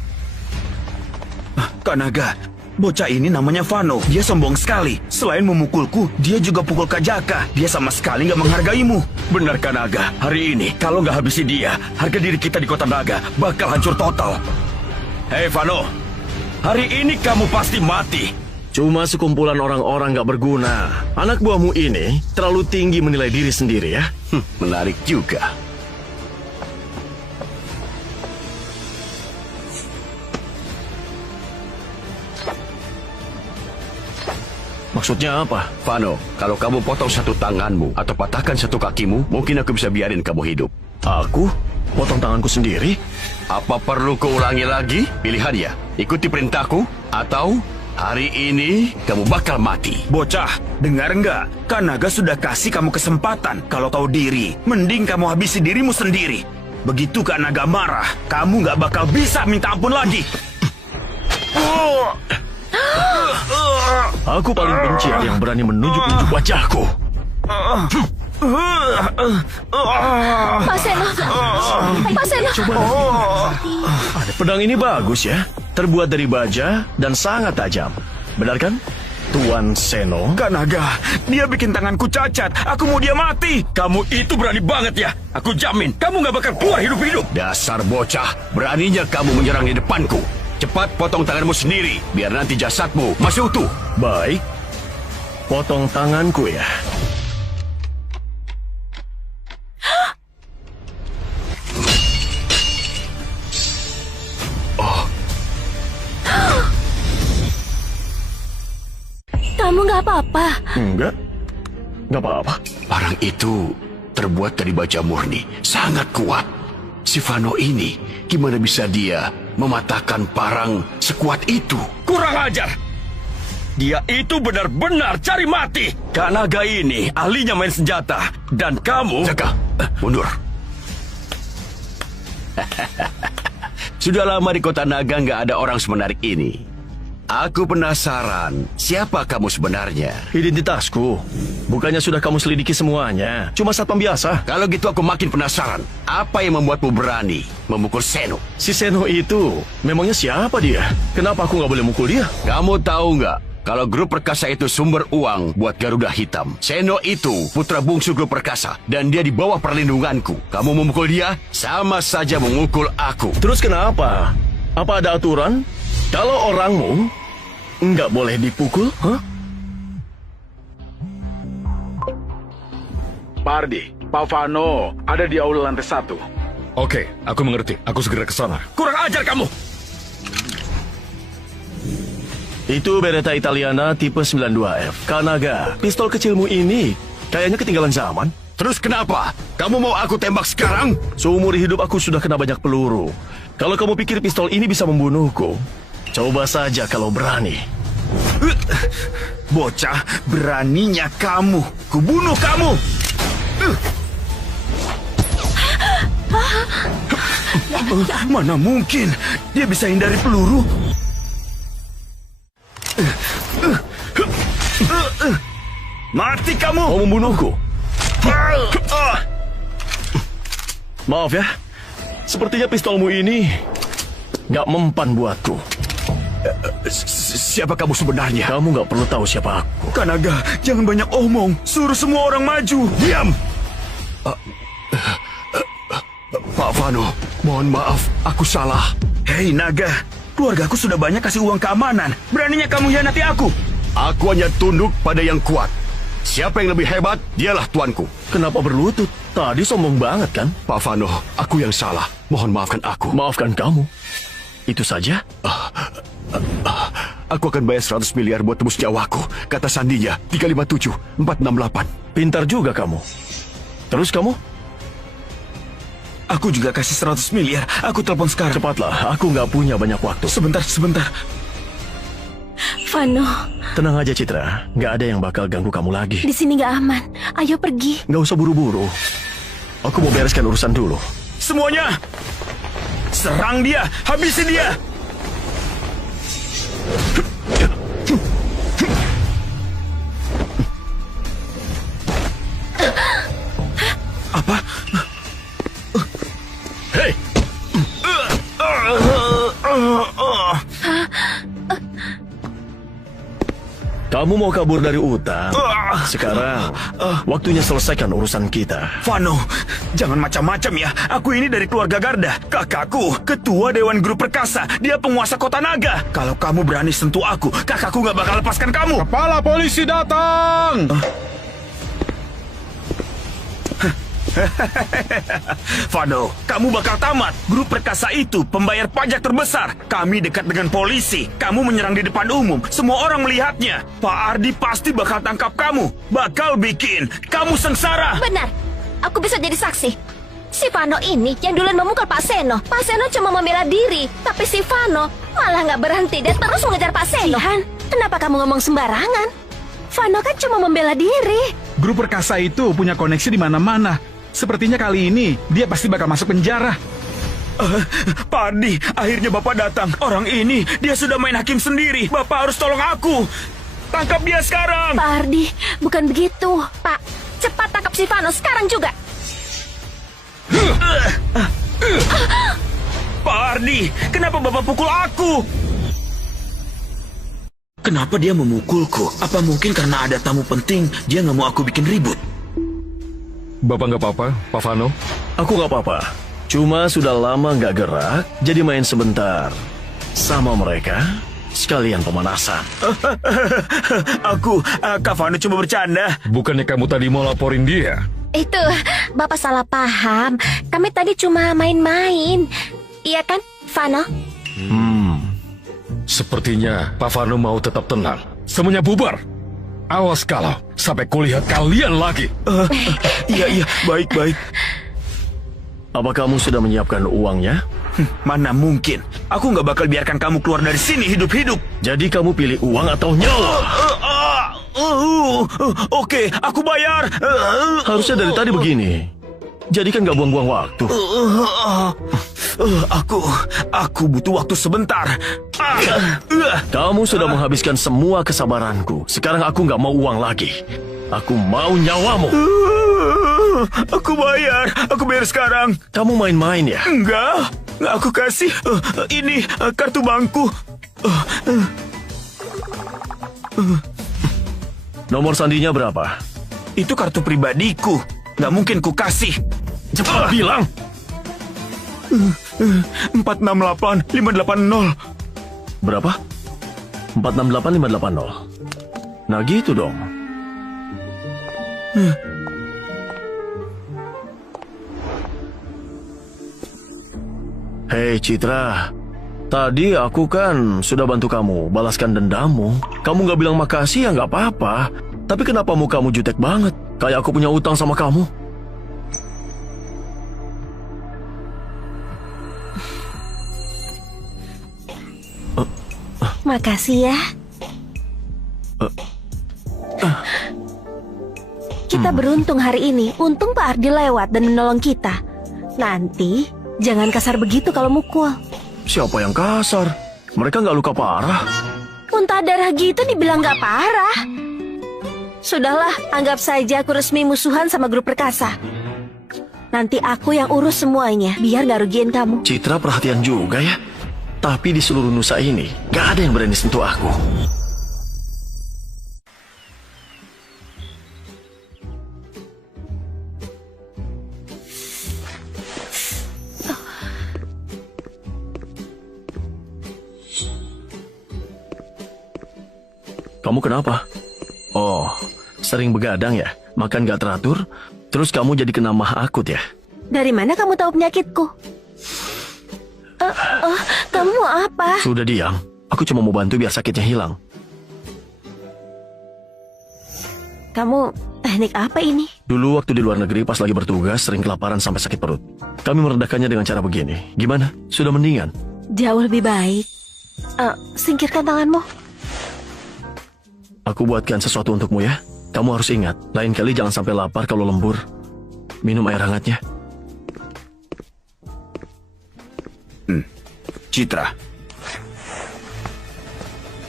Kak Naga, bocah ini namanya Fano. Dia sombong sekali. Selain memukulku, dia juga pukul Kak Jaka. Dia sama sekali nggak menghargaimu. Benar Kak Naga, hari ini kalau nggak habisi dia, harga diri kita di kota Naga bakal hancur total. Hei Fano, hari ini kamu pasti mati. Cuma sekumpulan orang-orang gak berguna. Anak buahmu ini terlalu tinggi menilai diri sendiri ya. Menarik juga. Maksudnya apa? Vano, kalau kamu potong satu tanganmu atau patahkan satu kakimu, mungkin aku bisa biarin kamu hidup. Aku? Potong tanganku sendiri? Apa perlu kau ulangi lagi? Pilihannya, ikuti perintahku atau hari ini kamu bakal mati. Bocah, dengar nggak? Kanaga sudah kasih kamu kesempatan. Kalau kau diri, mending kamu habisi dirimu sendiri. Begitu Kanaga marah, kamu nggak bakal bisa minta ampun lagi. Aku paling benci yang berani menunjuk-nunjuk wajahku. Pak Seno. Pak Seno. Pedang ini bagus ya. Terbuat dari baja dan sangat tajam. Benar kan, Tuan Seno? Kanaga, dia bikin tanganku cacat. Aku mau dia mati. Kamu itu berani banget ya. Aku jamin, kamu nggak bakal keluar hidup-hidup. Dasar bocah, beraninya kamu menyerang di depanku. Cepat potong tanganmu sendiri, biar nanti jasadmu masih utuh. Baik, potong tanganku ya. Kamu nggak apa-apa? Enggak apa-apa. Parang itu terbuat dari baja murni, sangat kuat. Si Vano ini, gimana bisa dia mematahkan parang sekuat itu? Kurang ajar! Dia itu benar-benar cari mati. Kanaga ini ahlinya main senjata. Dan kamu... Jaga, mundur. Sudah lama di kota naga nggak ada orang semenarik ini. Aku penasaran, siapa kamu sebenarnya? Identitasku. Bukannya sudah kamu selidiki semuanya. Cuma satpam biasa. Kalau gitu aku makin penasaran. Apa yang membuatmu berani memukul Seno? Si Seno itu, memangnya siapa dia? Kenapa aku nggak boleh mukul dia? Kamu tahu nggak? Kalau grup perkasa itu sumber uang buat Garuda Hitam. Seno itu putra bungsu grup perkasa. Dan dia di bawah perlindunganku. Kamu memukul dia, sama saja memukul aku. Terus kenapa? Apa ada aturan? Kalau orangmu nggak boleh dipukul, huh? Pardi, Pak Vano ada di aula lantai 1. Oke, aku mengerti. Aku segera ke sana. Kurang ajar kamu! Itu Beretta Italiana tipe 92F. Kanaga, pistol kecilmu ini kayaknya ketinggalan zaman. Terus kenapa? Kamu mau aku tembak sekarang? Seumur hidup aku sudah kena banyak peluru. Kalau kamu pikir pistol ini bisa membunuhku, coba saja kalau berani. Bocah, beraninya kamu. Kubunuh kamu. Mana mungkin dia bisa hindari peluru? Mati kamu! Mau membunuhku? Maaf ya, sepertinya pistolmu ini nggak mempan buatku. Siapa kamu sebenarnya? Kamu nggak perlu tahu siapa aku. Kanaga, jangan banyak omong. Suruh semua orang maju. Diam! Pak Vano, mohon maaf, aku salah. Hei Naga, keluargaku sudah banyak kasih uang keamanan. Beraninya kamu hianati aku? Aku hanya tunduk pada yang kuat. Siapa yang lebih hebat, dialah tuanku. Kenapa berlutut? Tadi sombong banget kan? Pak Vano, aku yang salah. Mohon maafkan aku. Maafkan kamu. Itu saja? Aku akan bayar 100 miliar buat tebus nyawaku. Kata sandinya, 357, 468. Pintar juga kamu. Terus kamu? Aku juga kasih 100 miliar. Aku telepon sekarang. Cepatlah, aku nggak punya banyak waktu. Sebentar. Vano, Tenang aja Citra, nggak ada yang bakal ganggu kamu lagi. di sini nggak aman. Ayo pergi. Nggak usah buru-buru. Aku mau bereskan urusan dulu. Semuanya, serang dia. Habisi dia. Apa? Hei! Kamu Kamu mau kabur dari utang? Sekarang, waktunya selesaikan urusan kita. Vano, jangan macam-macam ya. Aku ini dari keluarga Garda. Kakakku, ketua Dewan Grup Perkasa. Dia penguasa kota naga. Kalau kamu berani sentuh aku, kakakku gak bakal lepaskan kamu. Kepala polisi datang! Vano, kamu bakal tamat. Grup Perkasa itu pembayar pajak terbesar. Kami dekat dengan polisi. Kamu menyerang di depan umum. Semua orang melihatnya. Pak Ardi pasti bakal tangkap kamu. Bakal bikin kamu sengsara. Benar, aku bisa jadi saksi. Si Vano ini yang duluan memukul Pak Seno. Pak Seno cuma membela diri, tapi si Vano malah nggak berhenti dan terus mengejar Pak Seno. Jihan, kenapa kamu ngomong sembarangan? Vano kan cuma membela diri. Grup Perkasa itu punya koneksi di mana-mana. Sepertinya kali ini dia pasti bakal masuk penjara. Pak Ardi, akhirnya Bapak datang. Orang ini, dia sudah main hakim sendiri. Bapak harus tolong aku. Tangkap dia sekarang. Pak Ardi, bukan begitu. Pak, cepat tangkap si Vano sekarang juga. Pak Ardi, kenapa Bapak pukul aku? Kenapa dia memukulku? Apa mungkin karena ada tamu penting, dia nggak mau aku bikin ribut? Bapak nggak apa-apa, Pak Vano? Aku nggak apa-apa. Cuma sudah lama nggak gerak, jadi main sebentar sama mereka. Sekalian pemanasan. Kak Vano cuma bercanda. Bukannya kamu tadi mau laporin dia? Itu, Bapak salah paham. Kami tadi cuma main-main. Iya kan, Vano? Sepertinya Pak Vano mau tetap tenang. Semuanya bubar. Awas kalau sampai kulihat kalian lagi. Iya, baik. Apa kamu sudah menyiapkan uangnya? Mana mungkin. Aku nggak bakal biarkan kamu keluar dari sini hidup-hidup. Jadi kamu pilih uang atau nyawa? Oke, aku bayar. Harusnya dari tadi begini. Jadi kan nggak buang-buang waktu. Aku butuh waktu sebentar. Kamu sudah menghabiskan semua kesabaranku. Sekarang aku nggak mau uang lagi. Aku mau nyawamu. Aku bayar sekarang. Kamu main-main ya? Enggak, aku kasih. Ini kartu bankku. Nomor sandinya berapa? Itu kartu pribadiku. Nggak mungkin ku kasih. Cepat bilang. 468 580. Berapa? 468 580. Nah gitu dong. Hei Citra, tadi aku kan sudah bantu kamu balaskan dendammu. Kamu nggak bilang makasih ya nggak apa-apa. Tapi kenapa mukamu jutek banget? Kayak aku punya utang sama kamu. Makasih ya. Kita beruntung hari ini. Untung Pak Ardi lewat dan menolong kita. Nanti jangan kasar begitu kalau mukul. Siapa yang kasar? Mereka nggak luka parah. Muntah darah gitu dibilang nggak parah. Sudahlah, anggap saja aku resmi musuhan sama grup Perkasa. Nanti aku yang urus semuanya, biar nggak rugiin kamu. Citra perhatian juga ya. Tapi di seluruh Nusa ini, gak ada yang berani sentuh aku. Kamu kenapa? Oh, sering begadang ya? Makan gak teratur? Terus kamu jadi kena mah akut ya? Dari mana kamu tahu penyakitku? Kamu mau apa? Sudah diam. Aku cuma mau bantu biar sakitnya hilang. Kamu teknik apa ini? Dulu waktu di luar negeri pas lagi bertugas sering kelaparan sampai sakit perut. Kami meredakannya dengan cara begini. Gimana? Sudah mendingan? Jauh lebih baik. Singkirkan tanganmu. Aku buatkan sesuatu untukmu ya. Kamu harus ingat, lain kali jangan sampai lapar kalau lembur. Minum air hangatnya. Citra,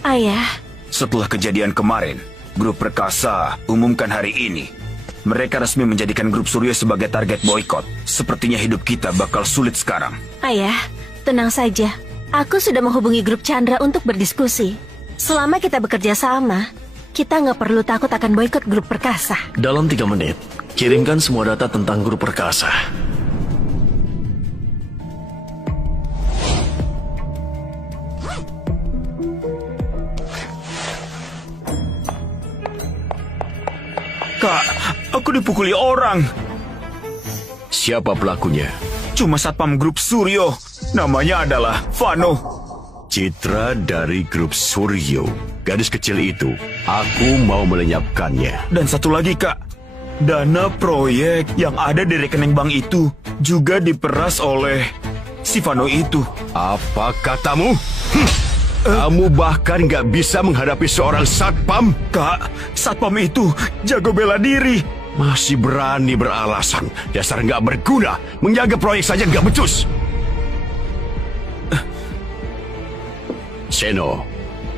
Ayah, setelah kejadian kemarin, Grup Perkasa umumkan hari ini. Mereka resmi menjadikan Grup Suryo sebagai target boykot. Sepertinya hidup kita bakal sulit sekarang. Ayah, tenang saja. Aku sudah menghubungi grup Chandra untuk berdiskusi. Selama kita bekerja sama, Kita nggak perlu takut akan boikot grup perkasa. Dalam 3 menit, kirimkan semua data tentang grup perkasa. Kak, aku dipukuli orang. Siapa pelakunya? Cuma satpam grup Suryo. Namanya adalah Vano. Citra dari grup Suryo. Gadis kecil itu, aku mau melenyapkannya. Dan satu lagi, Kak. Dana proyek yang ada di rekening bank itu juga diperas oleh si Vano itu. Apa katamu? Kamu bahkan gak bisa menghadapi seorang satpam? Kak, satpam itu jago bela diri. Masih berani beralasan. Dasar gak berguna. Menjaga proyek saja gak becus. Seno,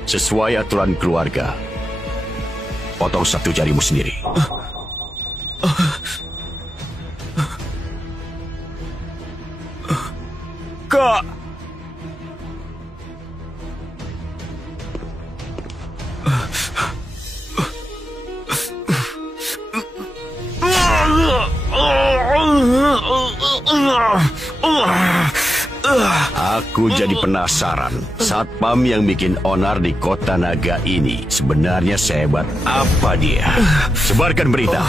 sesuai aturan keluarga, potong 1 jarimu sendiri. Kak, Aku jadi penasaran, satpam yang bikin onar di kota naga ini sebenarnya sehebat apa dia? Sebarkan berita.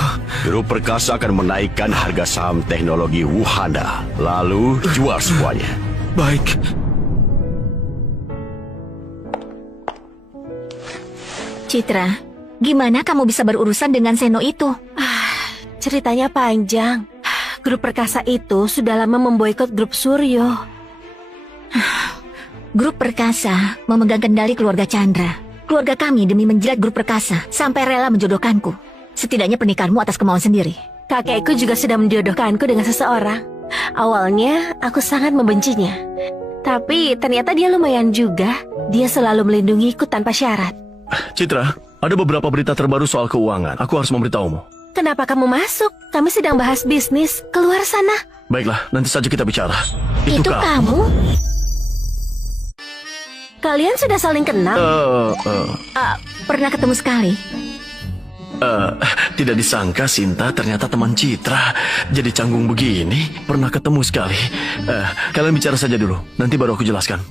Grup Perkasa akan menaikkan harga saham teknologi Wuhana, lalu jual semuanya. baik. Citra, gimana kamu bisa berurusan dengan Seno itu? Ceritanya panjang. Grup perkasa itu sudah lama memboikot grup Suryo. Grup Perkasa memegang kendali keluarga Chandra. Keluarga kami demi menjilat Grup Perkasa sampai rela menjodohkanku. Setidaknya pernikahanmu atas kemauan sendiri. Kakekku juga sudah menjodohkanku dengan seseorang. Awalnya aku sangat membencinya. Tapi ternyata dia lumayan juga. Dia selalu melindungiku tanpa syarat. Citra, ada beberapa berita terbaru soal keuangan. Aku harus memberitahumu. Kenapa kamu masuk? Kami sedang bahas bisnis. Keluar sana. Baiklah, nanti saja kita bicara. Itu kamu? Kalian sudah saling kenal? Pernah ketemu sekali. Tidak disangka Sinta ternyata teman Citra. Jadi canggung begini. Pernah ketemu sekali. Kalian bicara saja dulu. Nanti baru aku jelaskan.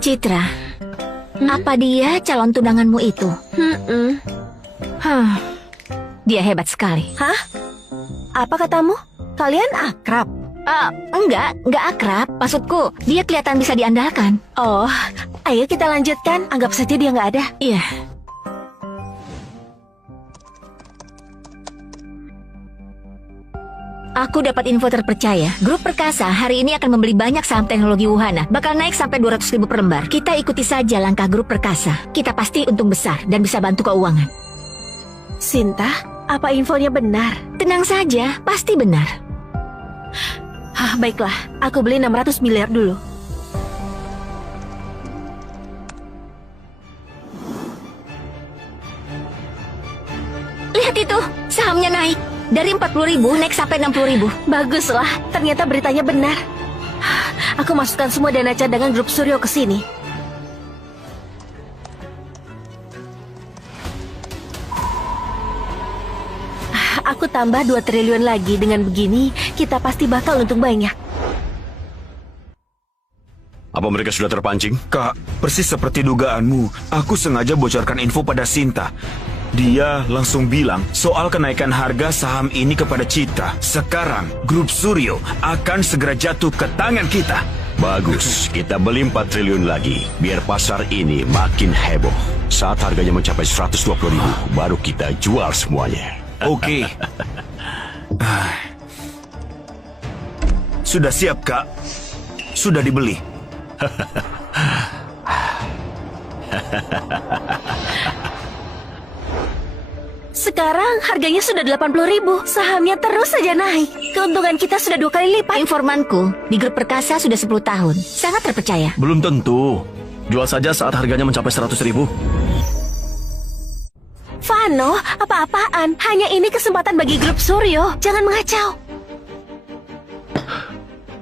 Citra, apa dia calon tunanganmu itu? Dia hebat sekali. Hah? Apa katamu? Kalian akrab? Enggak akrab. Maksudku, dia kelihatan bisa diandalkan. Oh, ayo kita lanjutkan. Anggap saja dia nggak ada. Iya. Aku dapat info terpercaya. Grup Perkasa hari ini akan membeli banyak saham teknologi Wuhana. Bakal naik sampai 200.000 per lembar. Kita ikuti saja langkah Grup Perkasa. Kita pasti untung besar dan bisa bantu keuangan. Sinta, apa infonya benar? Tenang saja, pasti benar. Baiklah, aku beli 600 miliar dulu. Lihat itu, sahamnya naik. Dari 40.000 naik sampai 60.000. Baguslah, ternyata beritanya benar. Aku masukkan semua dana cadangan grup Suryo ke sini. Aku tambah 2 triliun lagi. Dengan begini, kita pasti bakal untung banyak. Apa mereka sudah terpancing? Kak, persis seperti dugaanmu. Aku sengaja bocorkan info pada Sinta. Dia langsung bilang soal kenaikan harga saham ini kepada Citra. Sekarang, grup Suryo akan segera jatuh ke tangan kita. Bagus, kita beli 4 triliun lagi. Biar pasar ini makin heboh. Saat harganya mencapai 120.000, baru kita jual semuanya. Oke. Sudah siap, Kak? Sudah dibeli. Sekarang harganya sudah 80.000. Sahamnya terus saja naik. Keuntungan kita sudah 2 kali lipat. Informanku, di Grup Perkasa sudah 10 tahun. Sangat terpercaya. Belum tentu. Jual saja saat harganya mencapai 100.000. Vano, apa-apaan? Hanya ini kesempatan bagi grup Suryo. Jangan mengacau.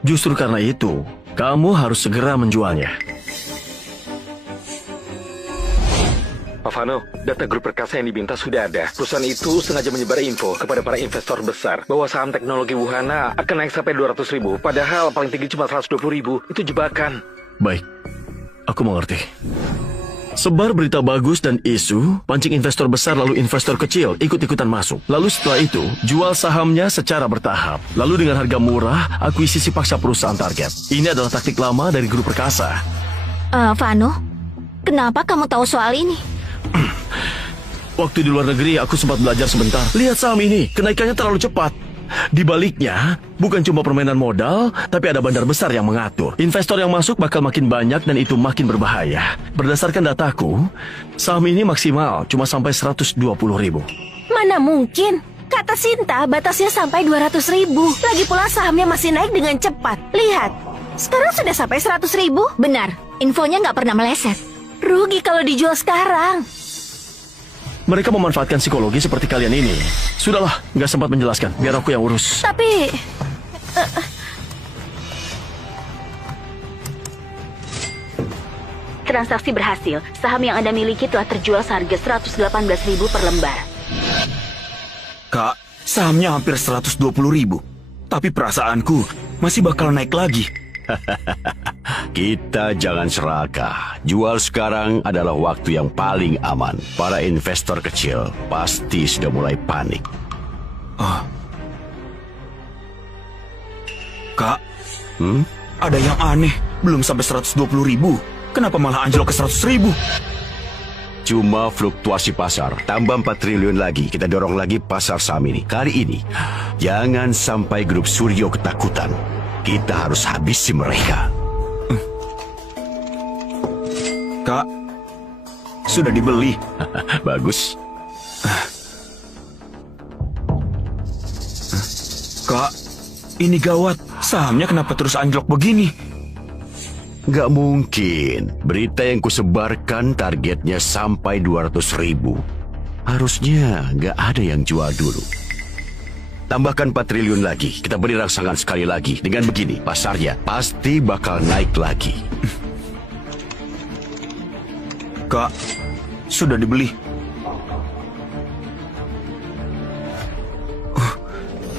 Justru karena itu, kamu harus segera menjualnya. Pak Vano, data grup perkasa yang diminta sudah ada. Perusahaan itu sengaja menyebar info kepada para investor besar bahwa saham teknologi Wuhana akan naik sampai 200.000. Padahal paling tinggi cuma 120.000. Itu jebakan. Baik, aku mengerti. Sebar berita bagus dan isu, pancing investor besar lalu investor kecil ikut-ikutan masuk. Lalu setelah itu, jual sahamnya secara bertahap. Lalu dengan harga murah, akuisisi paksa perusahaan target. Ini adalah taktik lama dari grup perkasa. Vano, kenapa kamu tahu soal ini? Waktu di luar negeri, aku sempat belajar sebentar. Lihat saham ini, kenaikannya terlalu cepat. Di baliknya, bukan cuma permainan modal, tapi ada bandar besar yang mengatur. Investor yang masuk bakal makin banyak dan itu makin berbahaya. Berdasarkan dataku, saham ini maksimal cuma sampai 120.000. Mana mungkin? Kata Sinta, batasnya sampai 200.000. Lagi pula sahamnya masih naik dengan cepat. Lihat, sekarang sudah sampai 100.000. Benar, infonya nggak pernah meleset. Rugi kalau dijual sekarang. Mereka memanfaatkan psikologi seperti kalian ini. Sudahlah, nggak sempat menjelaskan. Biar aku yang urus. Tapi... Transaksi berhasil. Saham yang Anda miliki telah terjual seharga 118.000 per lembar. Kak, sahamnya hampir 120.000. Tapi perasaanku masih bakal naik lagi. Kita jangan serakah. Jual sekarang adalah waktu yang paling aman. Para investor kecil pasti sudah mulai panik. Kak, ada yang aneh. Belum sampai 120.000. Kenapa malah anjlok ke 100.000? Cuma fluktuasi pasar. Tambah 4 triliun lagi. Kita dorong lagi pasar saham ini. Kali ini, jangan sampai grup Suryo ketakutan. Kita harus habisi mereka. Kak, sudah dibeli. Bagus. Kak, ini gawat. Sahamnya kenapa terus anjlok begini? Gak mungkin. Berita yang kusebarkan targetnya sampai 200.000. Harusnya gak ada yang jual dulu. Tambahkan 4 triliun lagi. Kita beri rangsangan sekali lagi. Dengan begini, pasarnya pasti bakal naik lagi. Kak, sudah dibeli.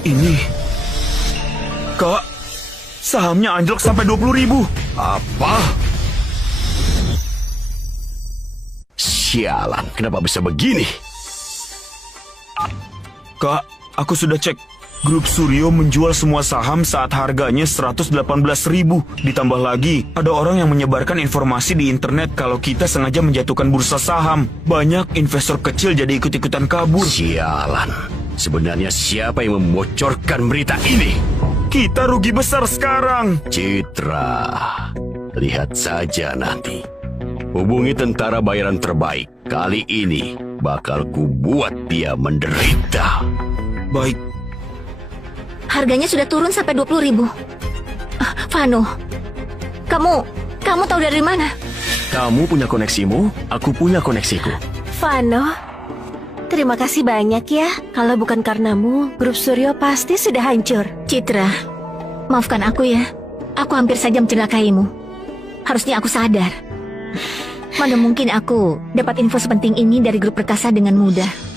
Ini... Kak, sahamnya anjlok sampai 20.000. Apa? Sialan, kenapa bisa begini? Kak, aku sudah cek. Grup Suryo menjual semua saham saat harganya 118.000. Ditambah lagi, ada orang yang menyebarkan informasi di internet kalau kita sengaja menjatuhkan bursa saham. Banyak investor kecil jadi ikut-ikutan kabur. Sialan. Sebenarnya siapa yang membocorkan berita ini? Kita rugi besar sekarang. Citra, lihat saja nanti. Hubungi tentara bayaran terbaik. Kali ini bakal kubuat dia menderita. Baik. Harganya sudah turun sampai 20.000. Vano, kamu tahu dari mana? Kamu punya koneksimu, aku punya koneksiku. Vano, terima kasih banyak ya. Kalau bukan karenamu, grup Suryo pasti sudah hancur. Citra, maafkan aku ya. Aku hampir saja mencelakaimu. Harusnya aku sadar. Mana mungkin aku dapat info sepenting ini dari grup perkasa dengan mudah.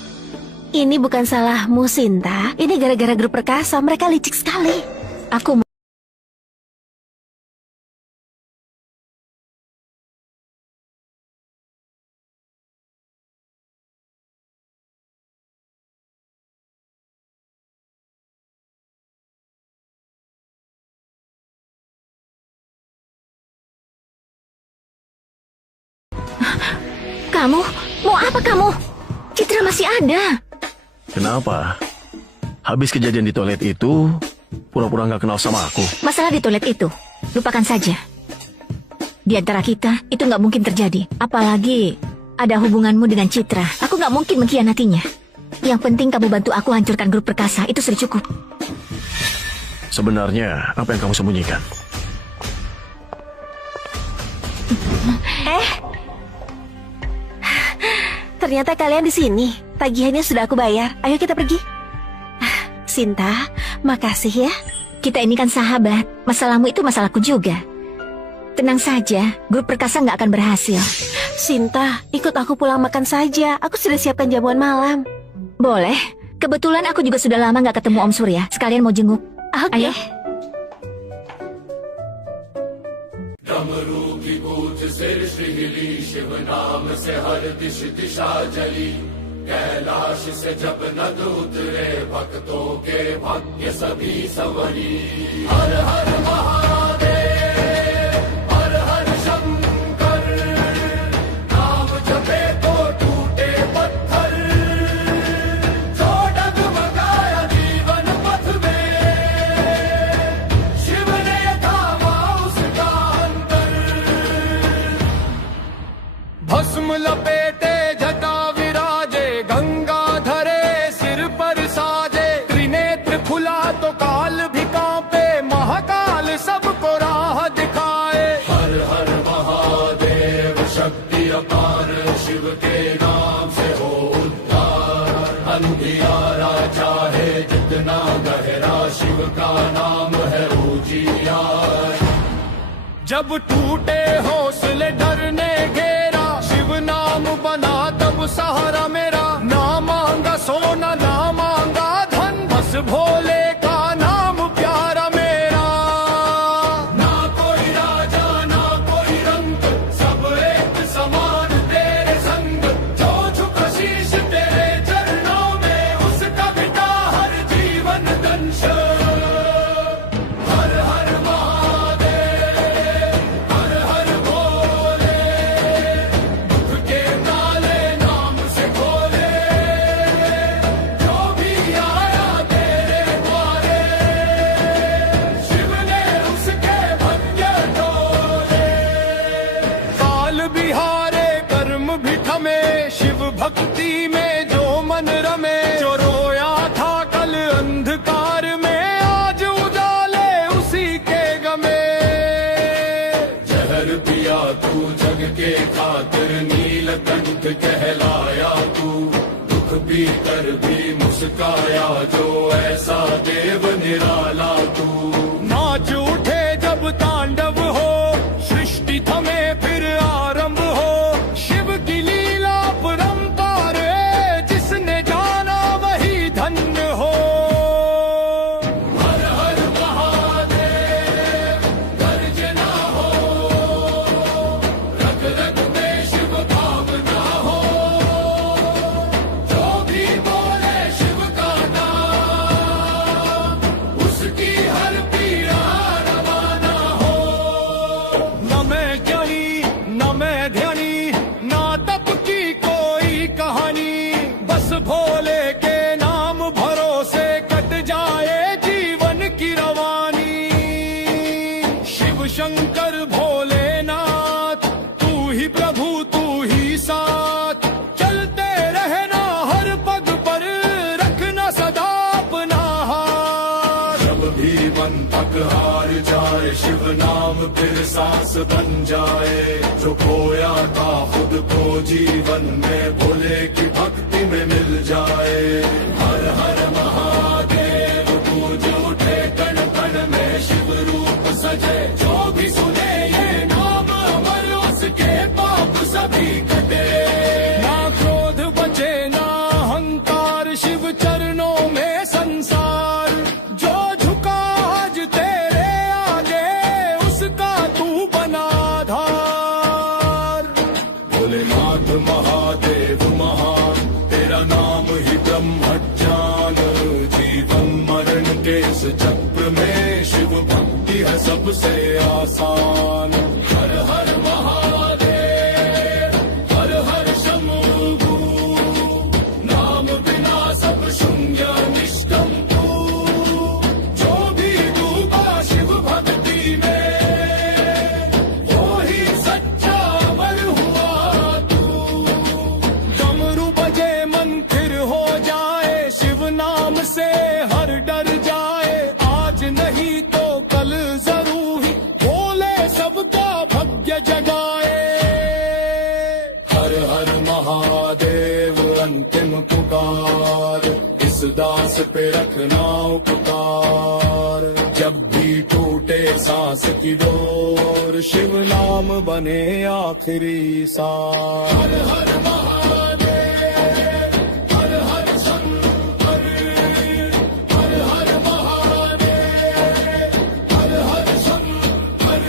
Ini bukan salahmu, Sinta. Ini gara-gara grup perkasa. Mereka licik sekali. Aku Kamu? Mau apa kamu? Citra masih ada. Kenapa? Habis kejadian di toilet itu, pura-pura nggak kenal sama aku. Masalah di toilet itu, lupakan saja. Di antara kita, itu nggak mungkin terjadi. Apalagi ada hubunganmu dengan Citra. Aku nggak mungkin mengkhianatinya. Yang penting kamu bantu aku hancurkan grup perkasa. Itu sudah cukup. Sebenarnya, apa yang kamu sembunyikan? Ternyata kalian di sini. Tagihannya sudah aku bayar. Ayo kita pergi. Sinta, makasih ya. Kita ini kan sahabat. Masalahmu itu masalahku juga. Tenang saja, grup perkasa nggak akan berhasil. Sinta, ikut aku pulang makan saja. Aku sudah siapkan jamuan malam. Boleh. Kebetulan aku juga sudah lama nggak ketemu Om Surya. Sekalian mau jenguk. Oke. Ayo. भस्म लपेटे जटा विराजे गंगा धरे सिर पर साजे त्रिनेत्र खुला तो काल भी कांपे महाकाल सबको राह दिखाए हर हर महादेव शक्ति अपार शिव के नाम से हो उद्धार अंधियारा चाहे जितना गहरा शिव का नाम है उजियार जब टूटे हौसले डरने घेरा शिव नाम बना तब सहारा मेरा ना मांगा सोना ना मांगा धन बस भोले का नाम प्यारा मेरा ना कोई राजा ना कोई रंग सब एक समान तेरे संग जो झुका शीश तेरे चरणों में उसका बिता हर जीवन दंश हर हर महादेव हर हर भोले दुख के ताले नाम से खोले जो भी आया तेरे द्वारे शिव ने उसके भाग्य तोले काल बिहारे कर्म भी थमे शिव भक्ति में जो मन रमे जो रोया था कल अंधकार में आज उजाले उसी के गमे जहर पिया तू जग के खातिर नीलकंठ कहलाया तू दुख पी कर भी मुस्काया जो ऐसा देव निराला तू नाच उठे जब तांडव हो सृष्टि थमे फिर आरंभ हो शिव की लीला परंपार जिसने जाना वही धन्य हो हर हर महादेव गर्जना हो रग रग में शिव भावना हो जो भी बोले शिव का नाम उसकी हर पीड़ा रवाना हो न मैं ज्ञानी न मैं ध्यानी ना तप की कोई कहानी बस भोले के नाम भरोसे कट जाए जीवन की रवानी शिव शंकर भोलेनाथ तू ही प्रभु तू ही साथ चलते रहना हर पग पर रखना सदा अपना हाथ जब भी मन तक हार जाए शिव नाम फिर सांस बन जाए जो खोया था खुद को जीवन में भोले की भक्ति में मिल जाए हर हर महादेव पूज उठे कण कण में शिव रूप सजे जो भी सुने ये नाम अमर उसके पाप सभी कटे ना क्रोध बचे ना अहंकार शिव चरणों में संसार जो झुका आज तेरे आगे उसका तू बना आधार भोलेनाथ महादेव महान तेरा नाम ही ब्रह्मज्ञान जीवन मरण के इस चक्र में शिव भक्ति है सबसे आसान हर हर महादेव हर हर शंभु नाम बिना सब शून्य निष्ठम तू जो भी डूबा शिव भक्ति में वो ही सच्चा अमर हुआ तू डमरू बजे मन फिर हो जाए शिव नाम से हर डर जाए आज नहीं तो कल जरूर ही बोले सबका भाग्य जगाए हर हर महादेव अंतिम पुकार इस दास पे रखना उपकार, जब भी टूटे सांस की डोर, शिव नाम बने आखिरी सार। हर हर महादेव, हर हर शंकर, हर हर महादेव, हर हर शंकर।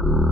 Hmm.